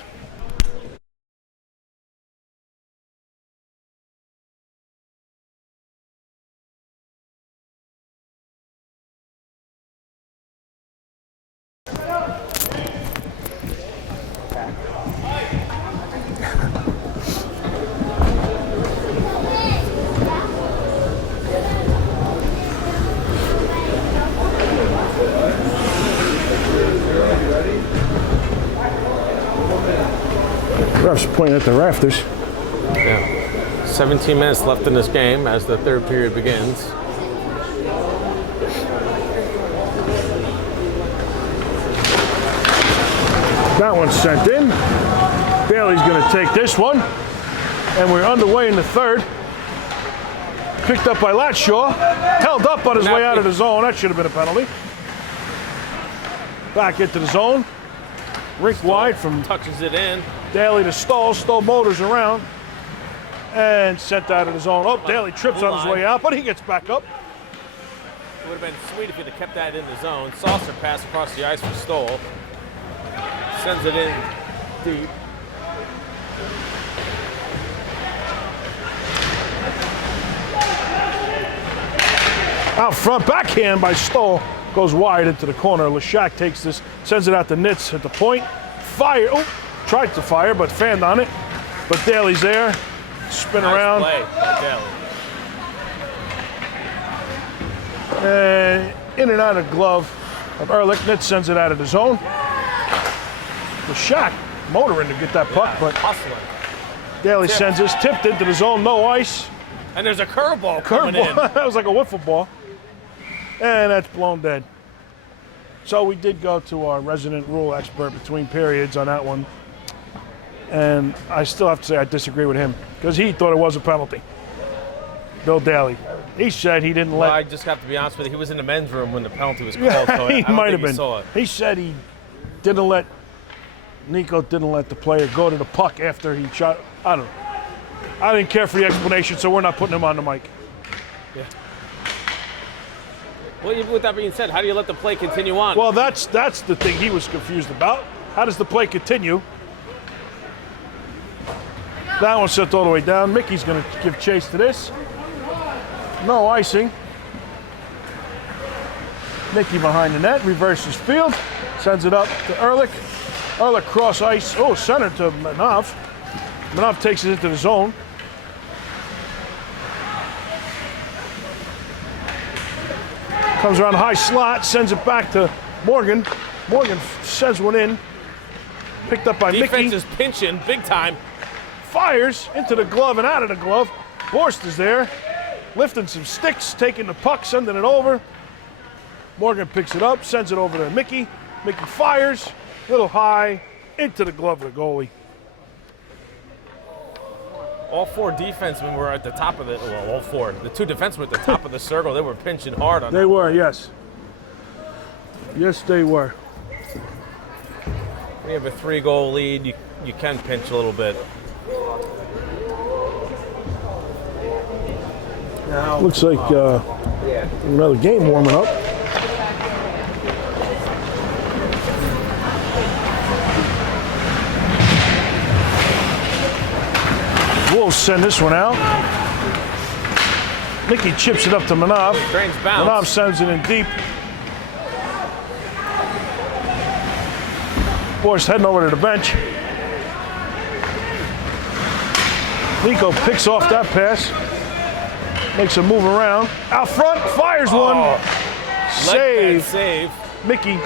Ref's pointing at the rafters. Yeah. 17 minutes left in this game as the third period begins. That one's sent in. Bailey's going to take this one. And we're underway in the third. Picked up by Latshaw. Held up on his way out of the zone. That should have been a penalty. Back into the zone. Rink wide from Touches it in. Daly to Stoll. Stoll motors around. And sent out of the zone. Oh, Daly trips on his way out, but he gets back up. It would have been sweet if you'd have kept that in the zone. Saucer pass across the ice for Stoll. sends it in deep. Out front, backhand by Stoll. Goes wide into the corner. Leshak takes this, sends it out to Nitz at the point. Fire. Oh, tried to fire, but fanned on it. But Daly's there. Spin around. Nice play by Daly. And in and out of glove of Ehrlich. Nitz sends it out of the zone. Leshak motoring to get that puck, but Hustling. Daly Tipped. sends this. Tipped into the zone. No ice. And there's a curveball coming in. Curveball. That was like a wiffle ball. And that's blown dead. So we did go to our resident rule expert between periods on that one. And I still have to say I disagree with him because he thought it was a penalty. Bill Daly. He said he didn't Well, I let. just have to be honest with you. He was in the men's room when the penalty was called. So I He don't might think have he saw been. it. He said he didn't let. Nico didn't let the player go to the puck after he shot. I don't know. I didn't care for the explanation, so we're not putting him on the mic. Well, even with that being said, how do you let the play continue on? Well, that's the thing he was confused about. How does the play continue? That one sent all the way down. Mickey's going to give chase to this. No icing. Mickey behind the net, reverses field, sends it up to Ehrlich. Ehrlich cross ice. Oh, center to Manov. Manov takes it into the zone. Comes around the high slot, sends it back to Morgan. Morgan sends one in. Picked up by Defense Mickey. is pinching big time. Fires into the glove and out of the glove. Borst is there, lifting some sticks, taking the puck, sending it over. Morgan picks it up, sends it over to Mickey. Mickey fires, little high, into the glove of the goalie. All four defensemen were at the top of the, well, all four. The two defensemen were at the top of the circle. They were pinching hard on They that. were, yes. Yes, they were. When you have a 3-goal lead, you can pinch a little bit. Looks like another game warming up. Wolves send this one out. Mickey chips it up to Manov. Strange Manov bounce. sends it in deep. Borst heading over to the bench. Nico picks off that pass. Makes a move around. Out front, fires one. Leg Save. pad save. Mickey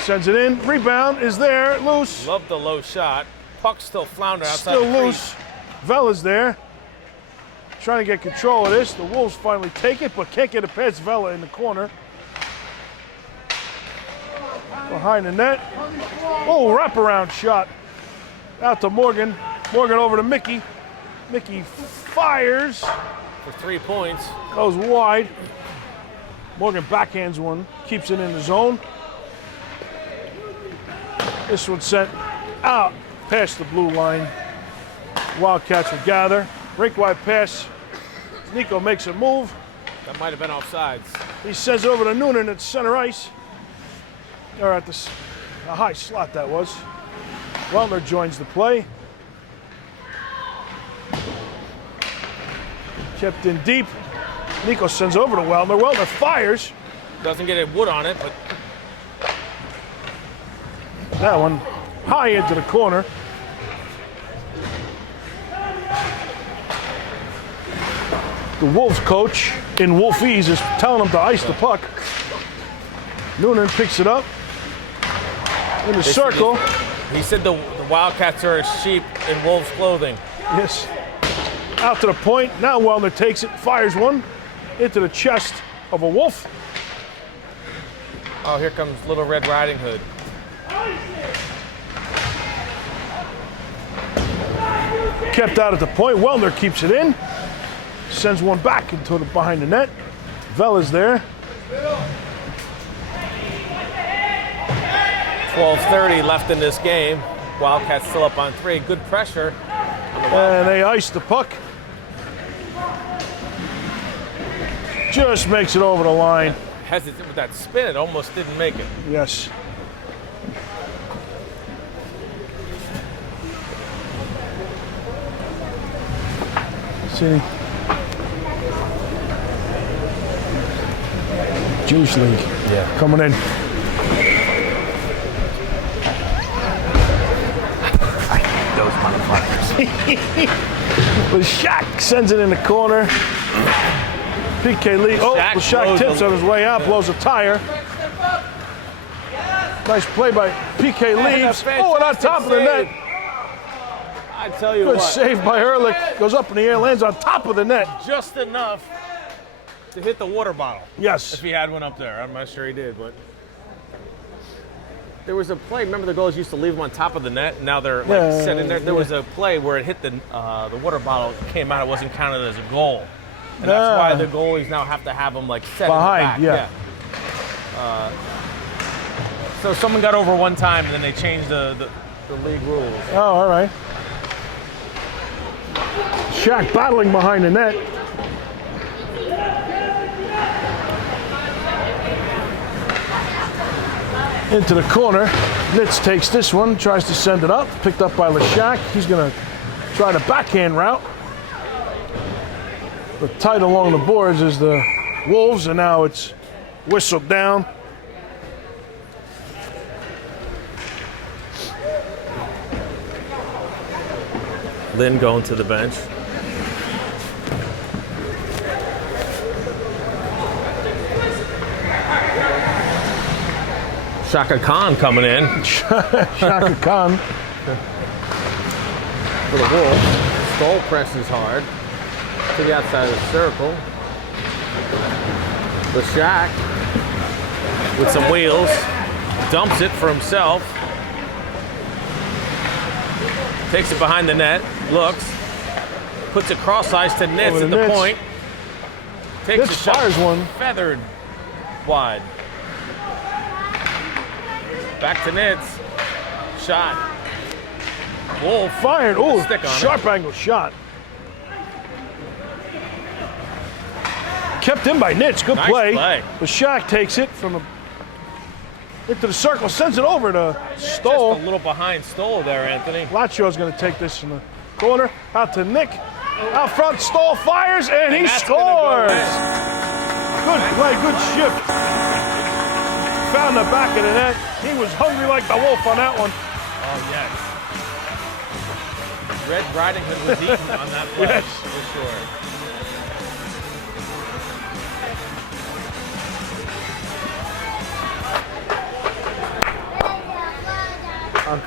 sends it in. Rebound is there. Loose. Love the low shot. Puck still floundering outside Still the loose. Vela's there. Trying to get control of this. The Wolves finally take it, but can't get it past Vela in the corner. Behind the net. Oh, wraparound shot. Out to Morgan. Morgan over to Mickey. Mickey fires. for 3 points. Goes wide. Morgan backhands one. Keeps it in the zone. This one sent out past the blue line. Wildcats will gather. Rink wide pass. Nico makes a move. That might have been offsides. He sends it over to Noonan at center ice. Or at the high slot that was. Weltner joins the play. Kept in deep. Nico sends over to Weltner. Weltner fires. Doesn't get a wood on it, but That one high into the corner. The Wolves coach in Wolfies is telling him to ice the puck. Noonan picks it up in the circle. he said the Wildcats are as sheep in wolves' clothing. Yes. Out to the point. Now Weltner takes it, fires one into the chest of a Wolf. Oh, here comes Little Red Riding Hood. Kept out at the point. Weltner keeps it in. Sends one back into the behind the net. Vela's there. 12:30 left in this game. Wildcats still up on 3. Good pressure. And they ice the puck. Just makes it over the line. Hesitant with that spin, it almost didn't make it. Yes. See? Jewish League. Yeah. Coming in. Those motherfuckers. But Shaq sends it in the corner. PK Lee. Oh, Shaq Shaq blows tips the- on his way out, blows a tire. Nice play by PK Leaves. Oh, and on top of the net. I tell you Good what, save by Ehrlich. Goes up in the air, lands on top of the net. just enough to hit the water bottle. Yes. If he had one up there. I'm not sure he did, but there was a play. Remember the goalies used to leave them on top of the net? Now they're like Yeah, sitting there. There yeah. was a play where it hit the water bottle, came out. It wasn't counted as a goal, and that's Ah. why the goalies now have to have them like set Behind, in the back. yeah. So someone got over one time, and then they changed the league rules. Oh, all right. Shaq battling behind the net. Into the corner. Nitz takes this one, tries to send it up. Picked up by LeShack. He's going to try the backhand route. But tight along the boards is the Wolves, and now it's whistled down. Lynn going to the bench. Shaka Khan coming in Shaka Khan. for the Wolves. Stoll presses hard to the outside of the circle. The Shaq with some wheels dumps it for himself. Takes it behind the net, looks, puts it cross ice to Nitz Over at to the Nitz. point. Takes Nitz a shot, fires one. feathered wide. Back to Nitz. Shot. Wolf Fired. Oh, Stick on it. sharp angle shot. Kept in by Nitz. Good Nice play. play. The Shaq takes it from the into the circle, sends it over to Stoll. just a little behind Stoll there, Anthony. Laccio's going to take this from the corner. Out to Nick. Out front, Stoll fires, and he that's gonna go scores. in. Good play, good shift. Found the back of the net. He was hungry like the wolf on that one. Oh, yes. Red Riding Hood was eaten on that play, Yes. for sure.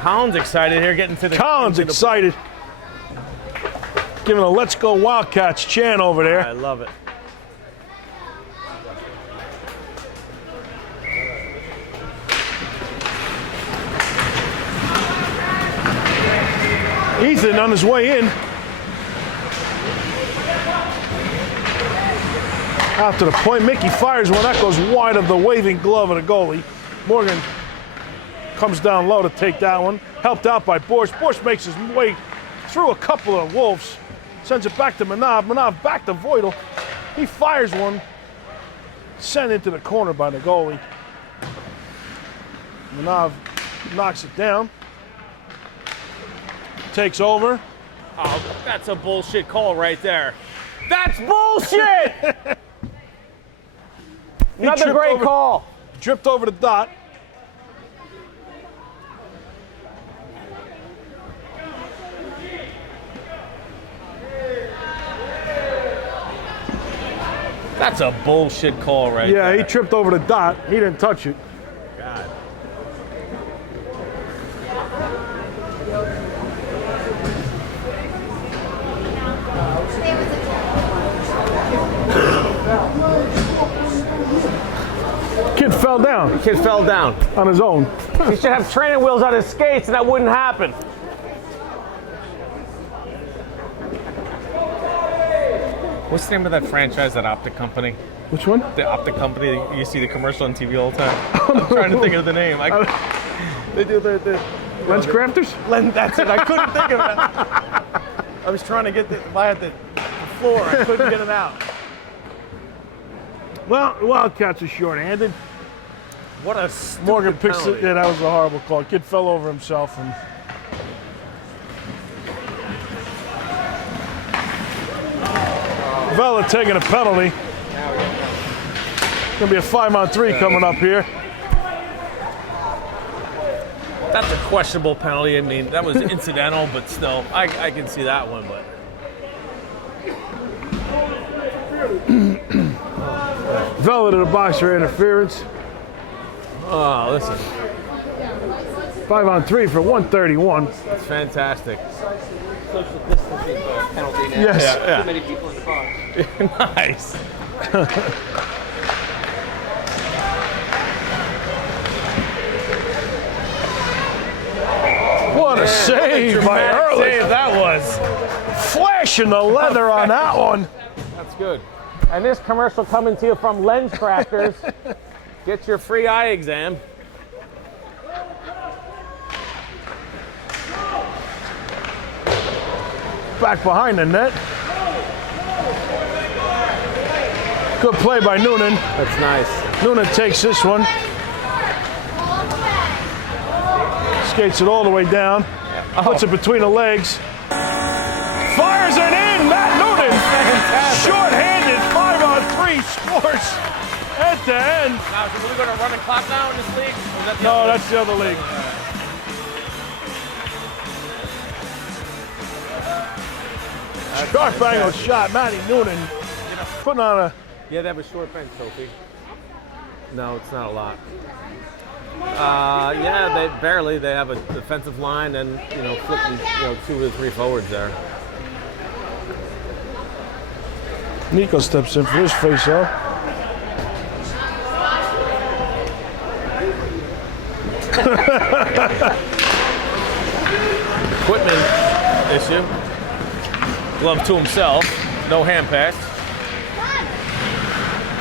Collins excited here, getting to the... Collins into the- excited. Giving a Let's Go Wildcats chant over I there. love it. Ethan on his way in. Out to the point. Mickey fires one. That goes wide of the waving glove of the goalie. Morgan comes down low to take that one. Helped out by Borsch. Borsch makes his way through a couple of Wolves. Sends it back to Manav. Manav back to Voidal. He fires one. Sent into the corner by the goalie. Manav knocks it down. Takes over. Oh, that's a bullshit call right there. That's bullshit! Another tripped great over- call. Dripped over the dot. That's a bullshit call right Yeah, there. he tripped over the dot. He didn't touch it. God. Kid fell down Kid fell down. on his own. He should have training wheels on his skates and that wouldn't happen. What's the name of that franchise, that optic company? Which one? The optic company, you see the commercial on TV all the time. I'm trying to think of the name. They do the Lens Crafters? that's it. I couldn't think of it. I was trying to get the buy at the floor. I couldn't get it out. Well, the Wildcats are short-handed. What a stupid Morgan picks penalty. it. Yeah, that was a horrible call. Kid fell over himself and Vela taking a penalty. Gonna be a 5-on-3 coming up here. That's a questionable penalty. I mean, that was incidental, but still, I can see that one. But Vela to the box for interference. oh, listen, 5-on-3 for 131. that's fantastic. Social distancing penalty now. Yes. Yeah. Too many people in the box. Nice. What a save by Dramatic Ehrlich. save that was. Flashing the leather on that one. That's good. And this commercial coming to you from Lens Crafters. Get your free eye exam. Back behind the net. Good play by Noonan. That's nice. Noonan takes this one. Skates it all the way down. Puts it between the legs. Fires it in. Matt Noonan. Fantastic. Short-handed 5-on-3 scores at the end. Now, are we going to run a clock now in this league? Or is that the No, other that's the other league. Sharp angle shot. Matty Noonan putting on a. Yeah, they have a short bench, Sophie. No, it's not a lot. Yeah, they barely. They have a defensive line and flipping 2 or 3 forwards there. Nico steps in for his face-off. Equipment issue. Glove to himself. No hand pass.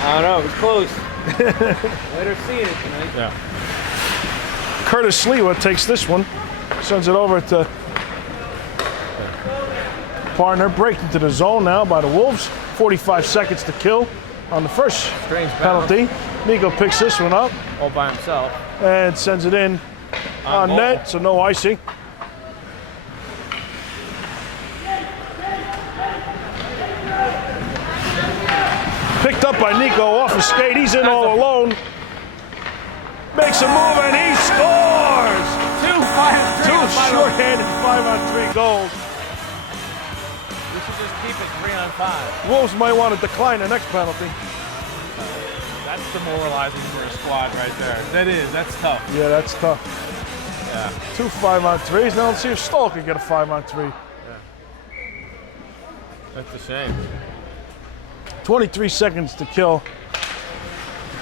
I don't know. It was close. Let her see it tonight. Yeah. Curtis Sliwa takes this one, sends it over to partner. Break into the zone now by the Wolves. 45 seconds to kill on the first Strange balance. penalty. Nico picks this one up All by himself. and sends it in on goal. net, so no icing. Picked up by Nico off a skate. He's in all alone. Makes a move and he scores! 2-5-3. Two short-handed 5-on-3 goals. We should just keep it 3-on-5. Wolves might want to decline the next penalty. That's demoralizing for a squad right there. That is. That's tough. Yeah, that's tough. Yeah. 2 5-on-3s. Now let's see if Stoll can get a 5-on-3. That's a shame. 23 seconds to kill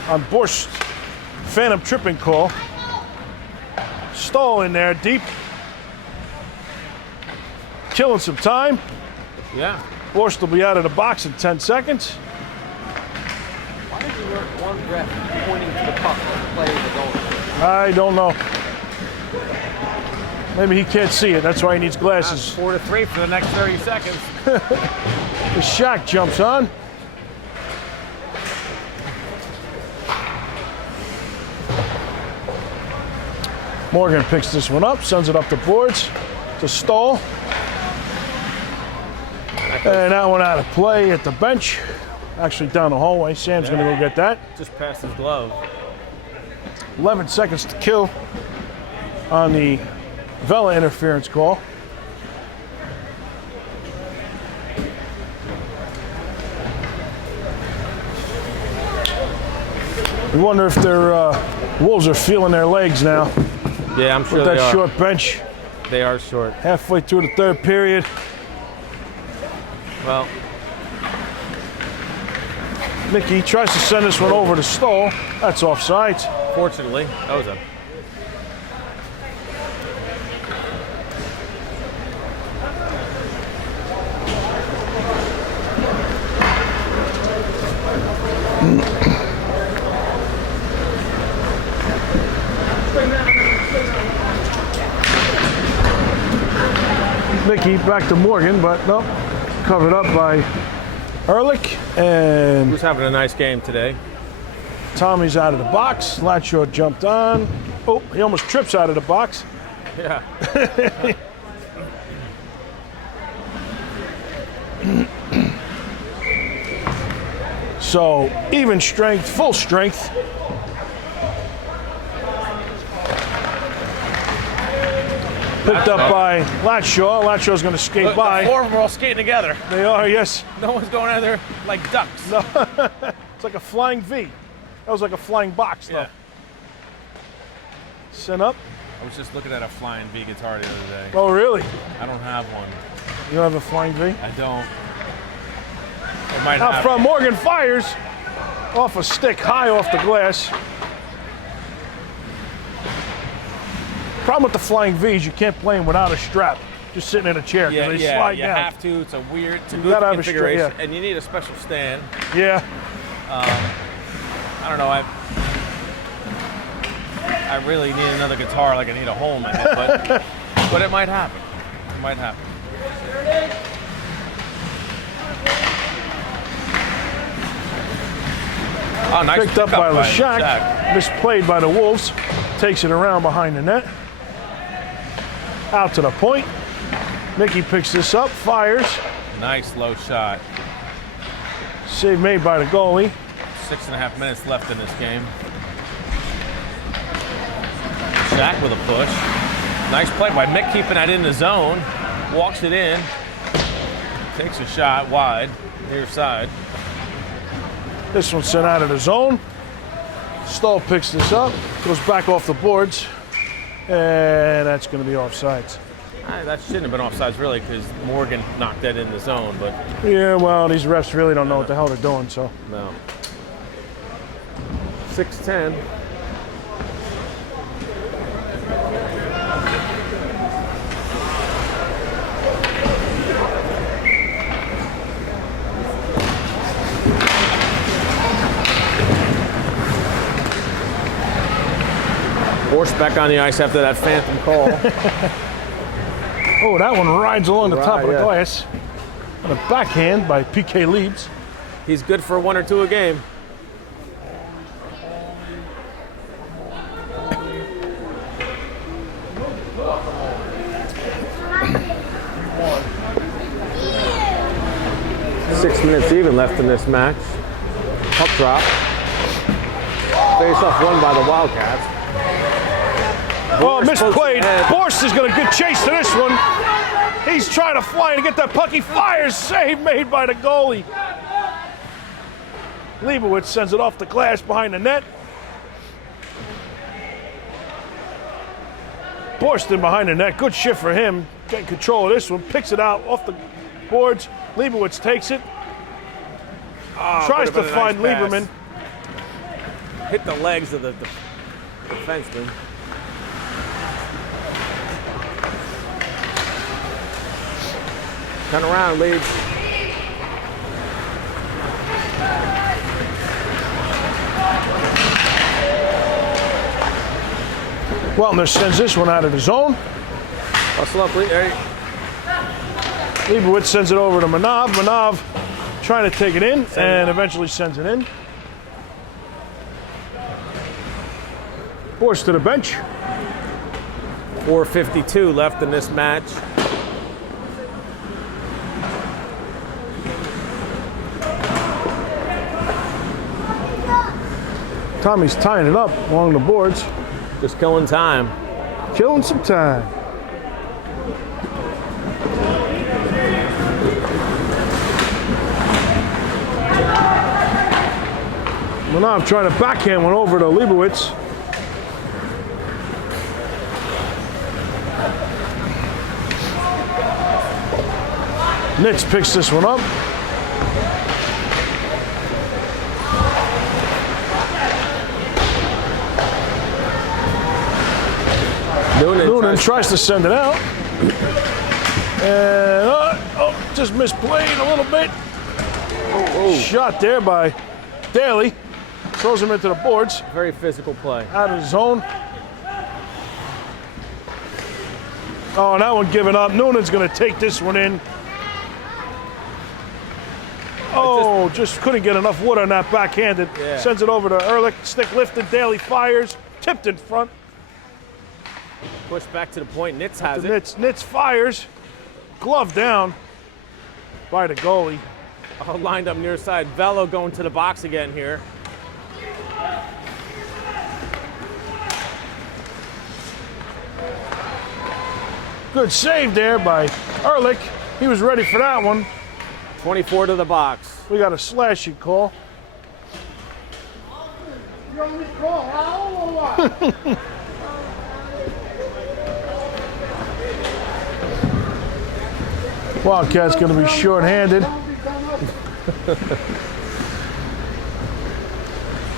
on Borscht. Phantom tripping call. Stoll in there deep. Killing some time. Yeah. Borscht will be out of the box in 10 seconds. Why is one ref pointing to the puck when the player is going? I don't know. Maybe he can't see it. That's why he needs glasses. 4-3 for the next 30 seconds. The Shack jumps on. Morgan picks this one up, sends it up the boards to Stoll. And that one out of play at the bench. Actually down the hallway. Sam's going to go get that. Just past his glove. 11 seconds to kill on the Vela interference call. We wonder if their Wolves are feeling their legs now Yeah, I'm sure with they that are. short bench. They are short. Halfway through the third period. Well, Mickey tries to send this one over to Stoll. That's offsides. fortunately, that was a. Mickey back to Morgan, but nope. Covered up by Ehrlich. And Who's having a nice game today? Tommy's out of the box. Latshaw jumped on. Oh, he almost trips out of the box. Yeah. So even strength, full strength. Picked up by Latshaw. Latshaw's going to skate The by. four of them are all skating together. They are, yes. No one's going out there like ducks. It's like a flying V. That was like a flying box, though. Yeah. Sent up. I was just looking at a flying V guitar the other day. Oh, really? I don't have one. You don't have a flying V? I don't. I might Out have. front, Morgan fires off a stick high off the glass. Problem with the flying V's, you can't play them without a strap. Just sitting in a chair because Yeah, they yeah, slide you down. have to. It's a weird, it's a You good gotta have a strap, configuration, yeah. and you need a special stand. Yeah. I don't know. I really need another guitar, like I need a home in it, but it might happen. It might happen. Oh, nice Picked up pickup by Lashak. Shaq. Misplayed by the Wolves. Takes it around behind the net. Out to the point. Mickey picks this up, fires. Nice low shot. Save made by the goalie. 6.5 minutes left in this game. Shaq with a push. Nice play by Mick, keeping that in the zone. Walks it in. Takes a shot wide, near side. This one's sent out of the zone. Stahl picks this up, goes back off the boards, and that's going to be offsides. That shouldn't have been offsides, really, because Morgan knocked that in the zone, but Yeah, well, these refs really don't know what the hell they're doing, so. no. 6-10. Borsch back on the ice after that phantom call. Oh, that one rides along the top of the yeah. glass. And a backhand by PK Leibs. He's good for 1 or 2 a game. Six minutes even left in this match. Puck drop. Face off won by the Wildcats. Oh, Borsch misplayed. pokes ahead. Borsch is going to get chase to this one. He's trying to fly and get that puck. He fires. Save made by the goalie. Leibowitz sends it off the glass behind the net. Borston behind the net. Good shift for him. Getting control of this one. Picks it out off the boards. Leibowitz takes it. Tries to Could've been a find nice pass. Lieberman. Hit the legs of the defenseman. Turn around, Leeds. Weltner sends this one out of the zone. Hustle up, Leeds. Leibowitz sends it over to Manov. Manov trying to take it in and eventually sends it in. Forced to the bench. 4:52 left in this match. Tommy's tying it up along the boards. Just killing time. Killing some time. Manov trying to backhand one over to Leibowitz. Nitz picks this one up. Noonan tries to send it out. And just misplayed a little bit. Shot there by Daly. Throws him into the boards. Very physical play. Out of the zone. Oh, and that one giving up. Noonan's going to take this one in. Oh, just couldn't get enough wood on that backhanded. Yeah. Sends it over to Ehrlich. Stick lifted. Daly fires. Tipped in front. Push back to the point. Nitz has The it. Nitz fires. Glove down by the goalie. all lined up near side. Velo going to the box again here. Good save there by Ehrlich. He was ready for that one. 24 to the box. We got a slashing call. Wildcat's going to be short-handed.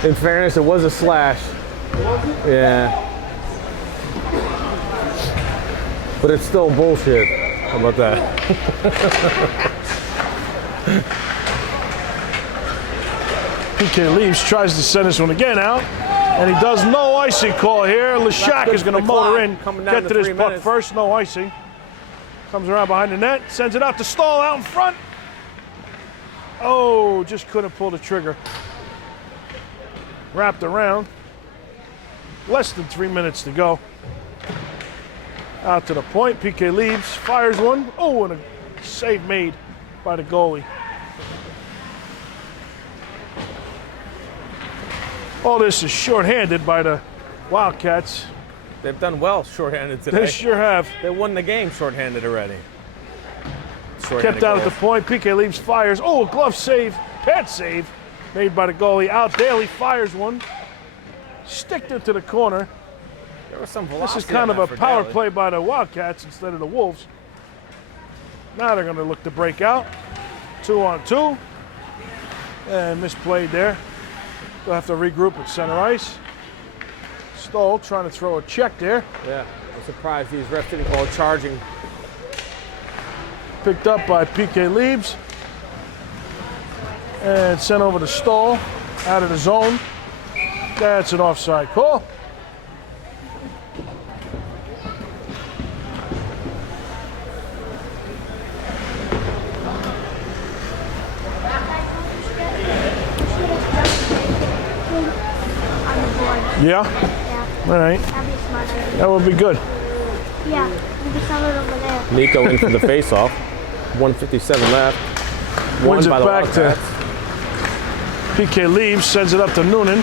In fairness, it was a slash. Yeah. But it's still bullshit. How about that? PK leaves, tries to send this one again out, and he does no icing call here. Lashak is going to motor in, get to this puck first, no icing. Comes around behind the net, sends it out to Stahl out in front. Oh, just couldn't pull the trigger. Wrapped around. Less than 3 minutes to go. Out to the point, PK leaves, fires one. Oh, and a save made by the goalie. All this is shorthanded by the Wildcats. They've done well shorthanded today. They sure have. They won the game shorthanded already. Kept out at the point. PK leaves, fires. Oh, glove save, pad save made by the goalie. Out Daly fires one. Sticked it to the corner. There was some This velocity. is kind of on a that for power Daly. play by the Wildcats instead of the Wolves. Now they're going to look to break out. 2-on-2. And misplayed there. They'll have to regroup at center ice. Stoll trying to throw a check there. Yeah, I'm surprised these refs didn't call charging. Picked up by PK Leibs. And sent over to Stoll out of the zone. That's an offside call. Yeah? Yeah, All right. that'd be smart. That would be good. Yeah, maybe someone over there. Nico in for the face-off. 1:57 left. Wins Won by it the back to Wildcats. PK Leibs, sends it up to Noonan.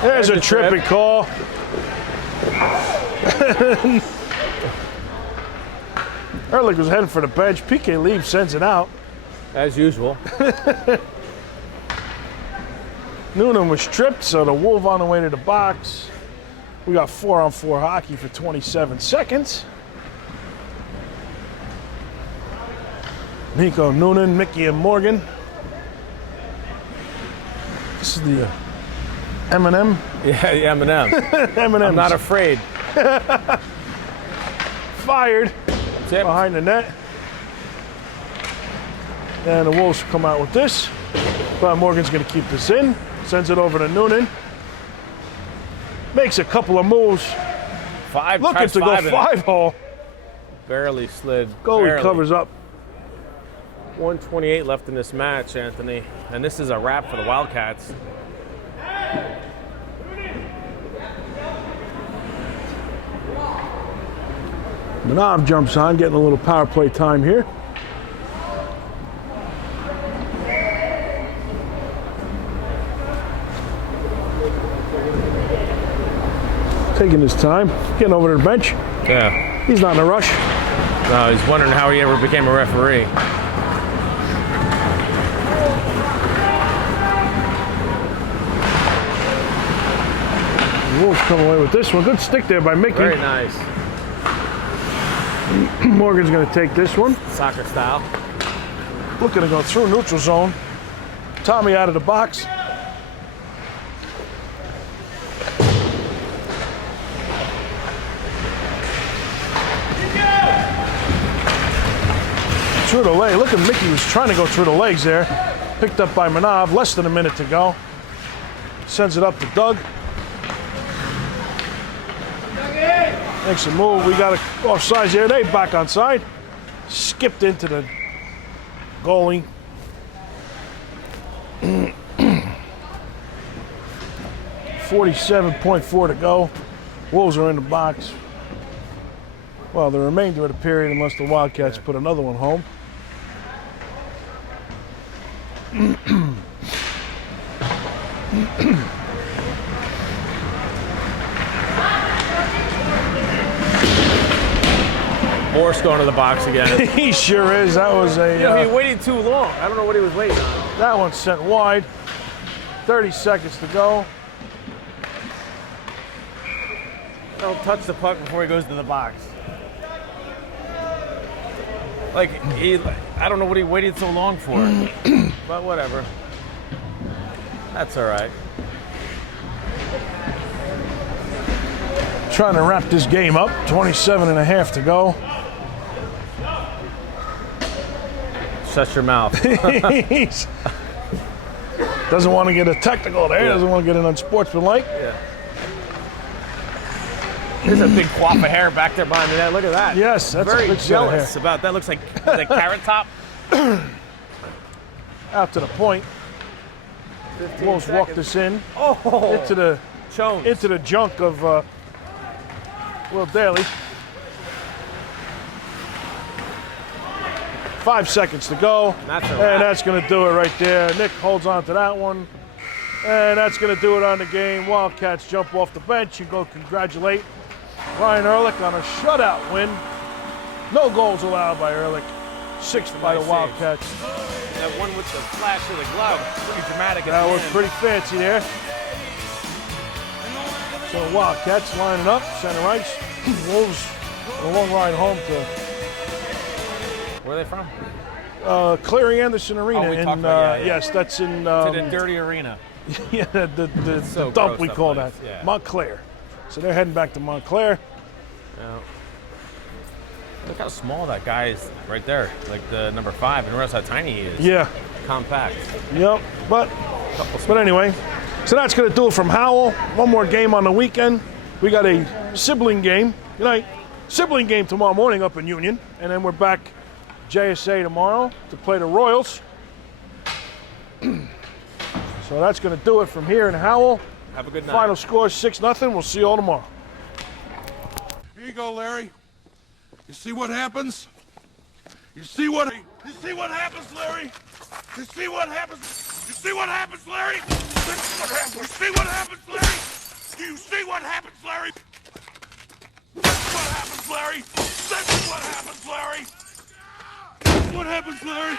There's a the tripping trip. call. Ehrlich was heading for the bench. PK Leibs sends it out. As usual. Noonan was tripped, so the Wolf on the way to the box. We got 4-on-4 hockey for 27 seconds. Nico, Noonan, Mickey, and Morgan. This is the M&M. Yeah, the M&M. M&M's I'm not afraid. fired Tip. behind the net. And the Wolves come out with this. But Morgan's going to keep this in. Sends it over to Noonan. Makes a couple of moves. Five. Looking tries to go five in it. 5-hole. Barely slid. Goalie barely. covers up. 1:28 left in this match, Anthony. And this is a wrap for the Wildcats. Manav jumps on, getting a little power play time here. Taking his time, getting over to the bench. Yeah. He's not in a rush. No, he's wondering how he ever became a referee. The Wolves come away with this one. Good stick there by Mickey. Very nice. Morgan's going to take this one. Soccer style. Looking to go through neutral zone. Tommy out of the box. Through the leg. Look at Mickey was trying to go through the legs there. Picked up by Manav. Less than a minute to go. Sends it up to Doug. Makes a move. We got it offsides here. They back on side. Skipped into the goalie. .47.4 to go. Wolves are in the box. Well, the remainder of the period, unless the Wildcats put another one home. Morse going to the box again. He sure is. That was a. He waited too long. I don't know what he was waiting on. That one's sent wide. 30 seconds to go. Don't touch the puck before he goes to the box. Like, I don't know what he waited so long for. But whatever. That's all right. Trying to wrap this game up. 27 and a half to go. Shut your mouth. He's- doesn't want to get a technical there. Yeah. Doesn't want to get an unsportsmanlike. Yeah. There's a big quaff of hair back there behind the net. Look at that. Yes, that's a very big set of jealous hair. about that. Looks like the carrot top. Out to the point. Wolves walk this in Oh, into the Jones. junk of Will Daly. 5 seconds to go. That's a And wrap. that's going to do it right there. Nick holds on to that one. And that's going to do it on the game. Wildcats jump off the bench and go congratulate Ryan Ehrlich on a shutout win. No goals allowed by Ehrlich. 6 by the Nice Wildcats. That one with the flash of the glove. Pretty dramatic. That was pretty fancy there. So Wildcats lining up, center ice. Wolves a long ride home to Where are they from? Clary Anderson Arena. Oh, we in, talked about- yeah. Yes, that's in To the dirty arena. yeah, the so dump gross, we that call that. place, yeah. Montclair. So they're heading back to Montclair. Yeah. Look how small that guy is right there. Like the number 5. And realize how tiny he is. Yeah, Compact. yep. But anyway, so that's going to do it from Howell. One more game on the weekend. We got a sibling game. Good night. Sibling game tomorrow morning up in Union. And then we're back JSA tomorrow to play the Royals. So that's going to do it from here in Howell. Have a good night. Final score 6-0. We'll see you all tomorrow. Here you go, Larry. You see what happens? You see what happens, Larry? You see what happens? You see what happens, Larry? This is what happens. You see what happens, Larry? Do you see what happens, Larry? This is what happens, Larry. This is what happens, Larry. This is what happens, Larry.